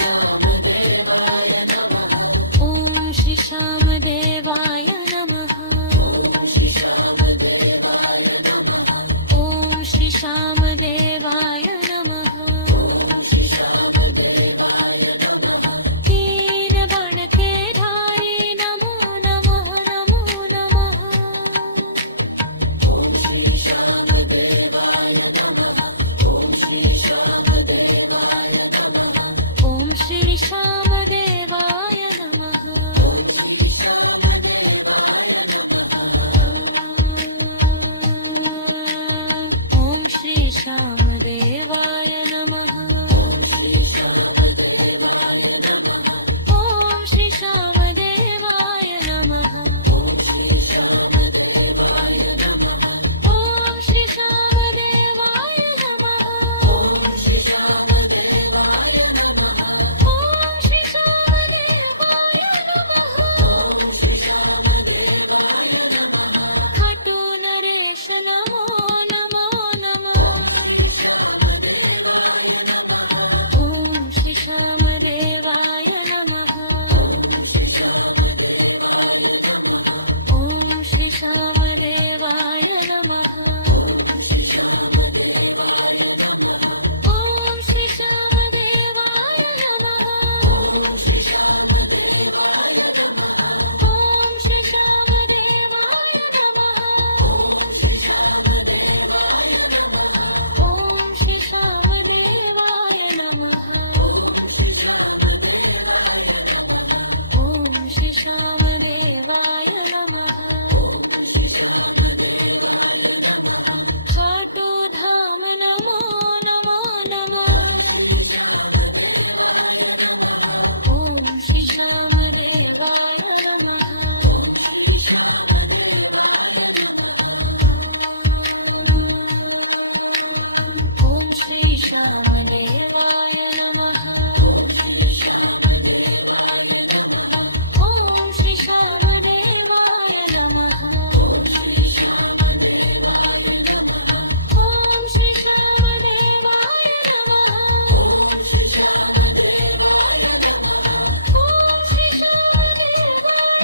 श्यामदेवाय नमः ॐ श्री श्यामदेवाय नमः श्री श्यामदेवाय नमः ॐ श्री श्यामदेवाय नमः श्री श्यामदेवाय नमः तीन बाण के धारी नमो नमः नमो नमः ॐ श्री श्यामदेवाय नमः ॐ श्री श्यामदेवाय नमः ॐ श्री श्यामदेवाय नमः ॐ श्री श्यामदेवाय नमः ॐ श्री श्यामदेवाय नमः ॐ श्री श्यामदेवाय नमः ॐ श्री श्यामदेवाय नमः ॐ श्री श्यामदेवाय नमः ॐ श्री श्यामदेवाय नमः ॐ श्री श्यामदेवाय नमः ॐ श्री श्यामदेवाय नमः ॐ श्री श्यामदेवाय नमः खाटू नरेश नमो नमो नमः श्यामदेवाय नमः ॐ श्री श्यामदेवाय नमः श्री श्यामदेवाय नमः ॐ श्री श्यामदेवाय नमः श्री श्यामदेवाय नमः ॐ श्री श्यामदेवाय नमः श्री श्यामदेवाय नमः ॐ श्री श्यामदेवाय नमः श्री श्यामदेवाय नमः ॐ श्री श्यामदेवाय नमः श्री श्यामदेवाय नमः ॐ श्री श्यामदेवाय नमः श्री श्यामदेवाय नमः खाटू धाम नमो नमो नमः ॐ श्री श्यामदेवाय नमः ॐ श्री श्यामदेवाय नमः ॐ श्री श्यामदेवाय नमः ॐ श्री श्यामदेवाय नमः ॐ श्री श्यामदेवाय नमः ॐ श्री श्यामदेवाय नमः ॐ श्री श्यामदेवाय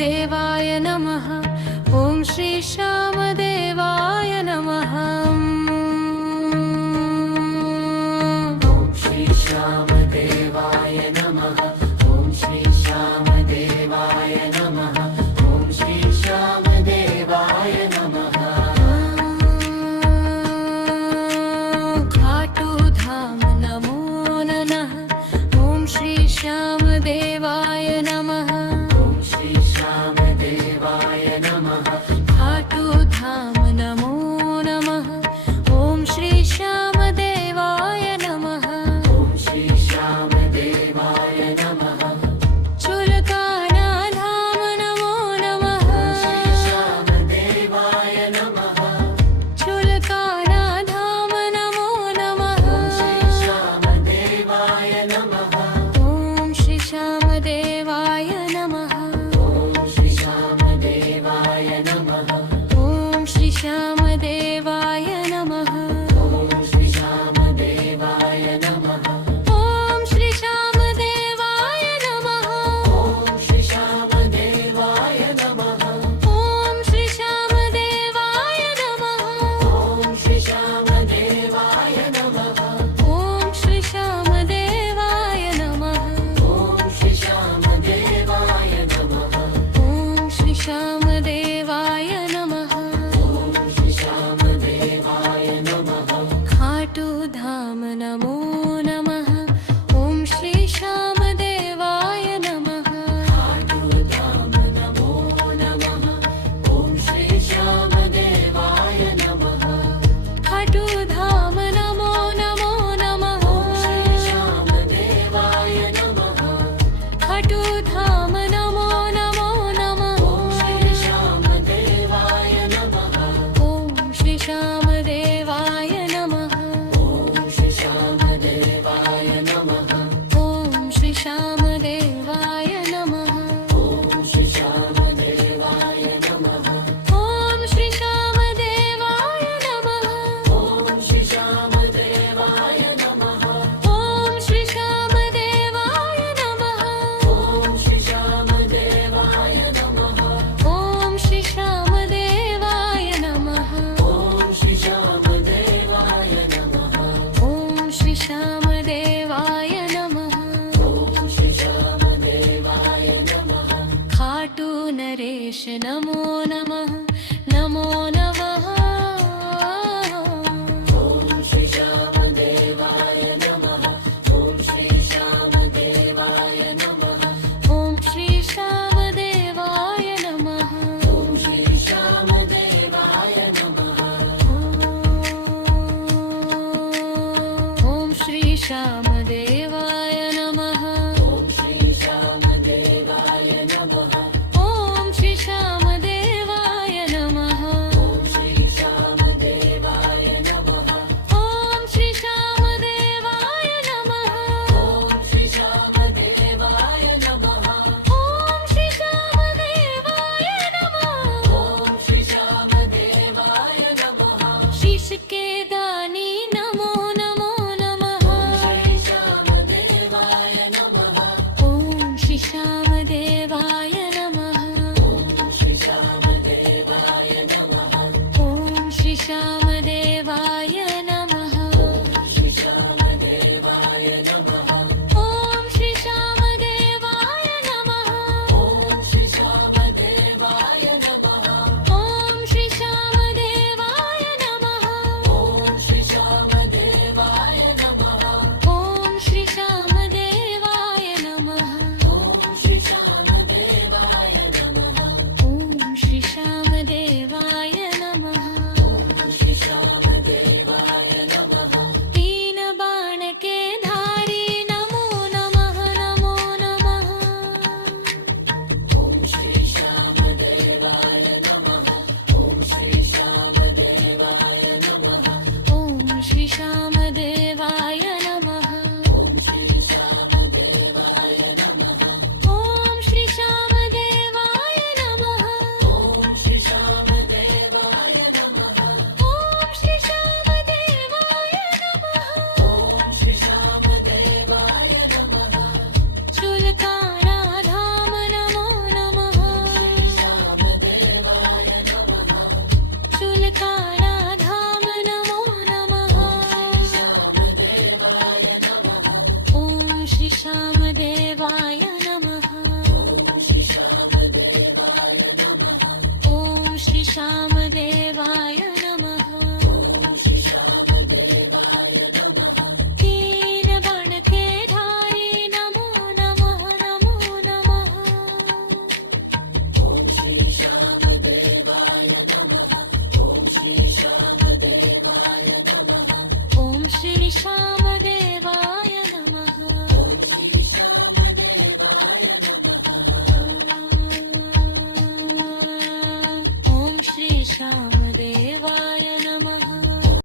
देवाय नमः ॐ श्री श्यामदेवाय नमः ॐ श्री श्यामदेवाय नमः ॐ श्री श्यामदेवाय नमः ॐ श्री श्यामदेवाय नमः खाटू धाम नमो नमः ॐ श्री श्यामदेवाय नमः ॐ श्री श्यामदेवाय नमः खाटू धाम नमो नमः ॐ श्री श्यामदेवाय नमः ॐ श्री श्यामदेवाय नमः चुलकाना धाम नमो नमः श्री श्यामदेवाय नमः चुलकाना धाम नमो नमः श्री श्यामदेवाय नमः ॐ श्री श्यामदेवाय नमः ॐ श्री श्यामदेवाय नमः ॐ श्री श्यामदेवाय नमः ॐ श्री श्यामदेवाय नमः ॐ श्री श्यामदेवाय नमः ॐ श्री श्यामदेवाय नमः ॐ श्री श्यामदेवाय नमः ॐ श्री श्यामदेवाय नमः ॐ श्री श्यामदेवाय नमः ॐ श्री श्यामदेवाय नमः ॐ श्री श्यामदेवाय नमः ॐ श्री श्यामदेवाय नमः खाटू धाम नमो नमः ॐ श्री श्यामदेवाय नमः खाटूधाम नमो नमः ॐ श्री श्यामदेवाय नमः खाटू धाम नमो नमो नमः श्री श्यामदेवाय नमः खाटू धाम नमो नमो नमः श्री श्यामदेवाय नमः ॐ श्री श्यामदेवाय नमः ॐ श्री श्यामदेवाय नमः ॐ श्री श्यामदेवाय नमः ॐ श्री श्यामदेवाय नमः ॐ श्री श्यामदेवाय नमः ॐ श्री श्यामदेवाय नमः ॐ श्री श्यामदेवाय नमः ॐ श्री श्यामदेवाय नमः ॐ श्री श्यामदेवाय नमः ॐ श्री श्यामदेवाय नमः ॐ श्री श्यामदेवाय नमः ॐ श्री श्यामदेवाय नमः खाटू नरेश नमो नमः नमो नमः ॐ श्री श्यामदेवाय नमः ॐ श्री श्यामदेवाय नमः ॐ श्री श्यामदेवाय नमः ॐ श्री श्यामदेवाय नमः ॐ श्री श्यामदेवाय नमः ॐ श्री श्यामदेवाय नमः ॐ श्री श्यामदेवाय नमः ॐ श्री श्यामदेवाय नमः ॐ श्री श्यामदेवाय नमः ॐ श्री श्यामदेवाय नमः ॐ श्री श्यामदेवाय नमः ॐ श्री श्यामदेवाय नमः शीश के दानी नमो नमो नमः श्री श्यामदेवाय नमः ॐ श्री श्यामदेवाय नमः तीन बाण के धारी नमो नमः नमो नमः ॐ श्री श्यामदेवाय नमः ॐ श्री श्यामदेवाय नमः ॐ श्री श्यामदेवाय नमः ॐ श्री श्यामदेवाय नमः ॐ श्री श्यामदेवाय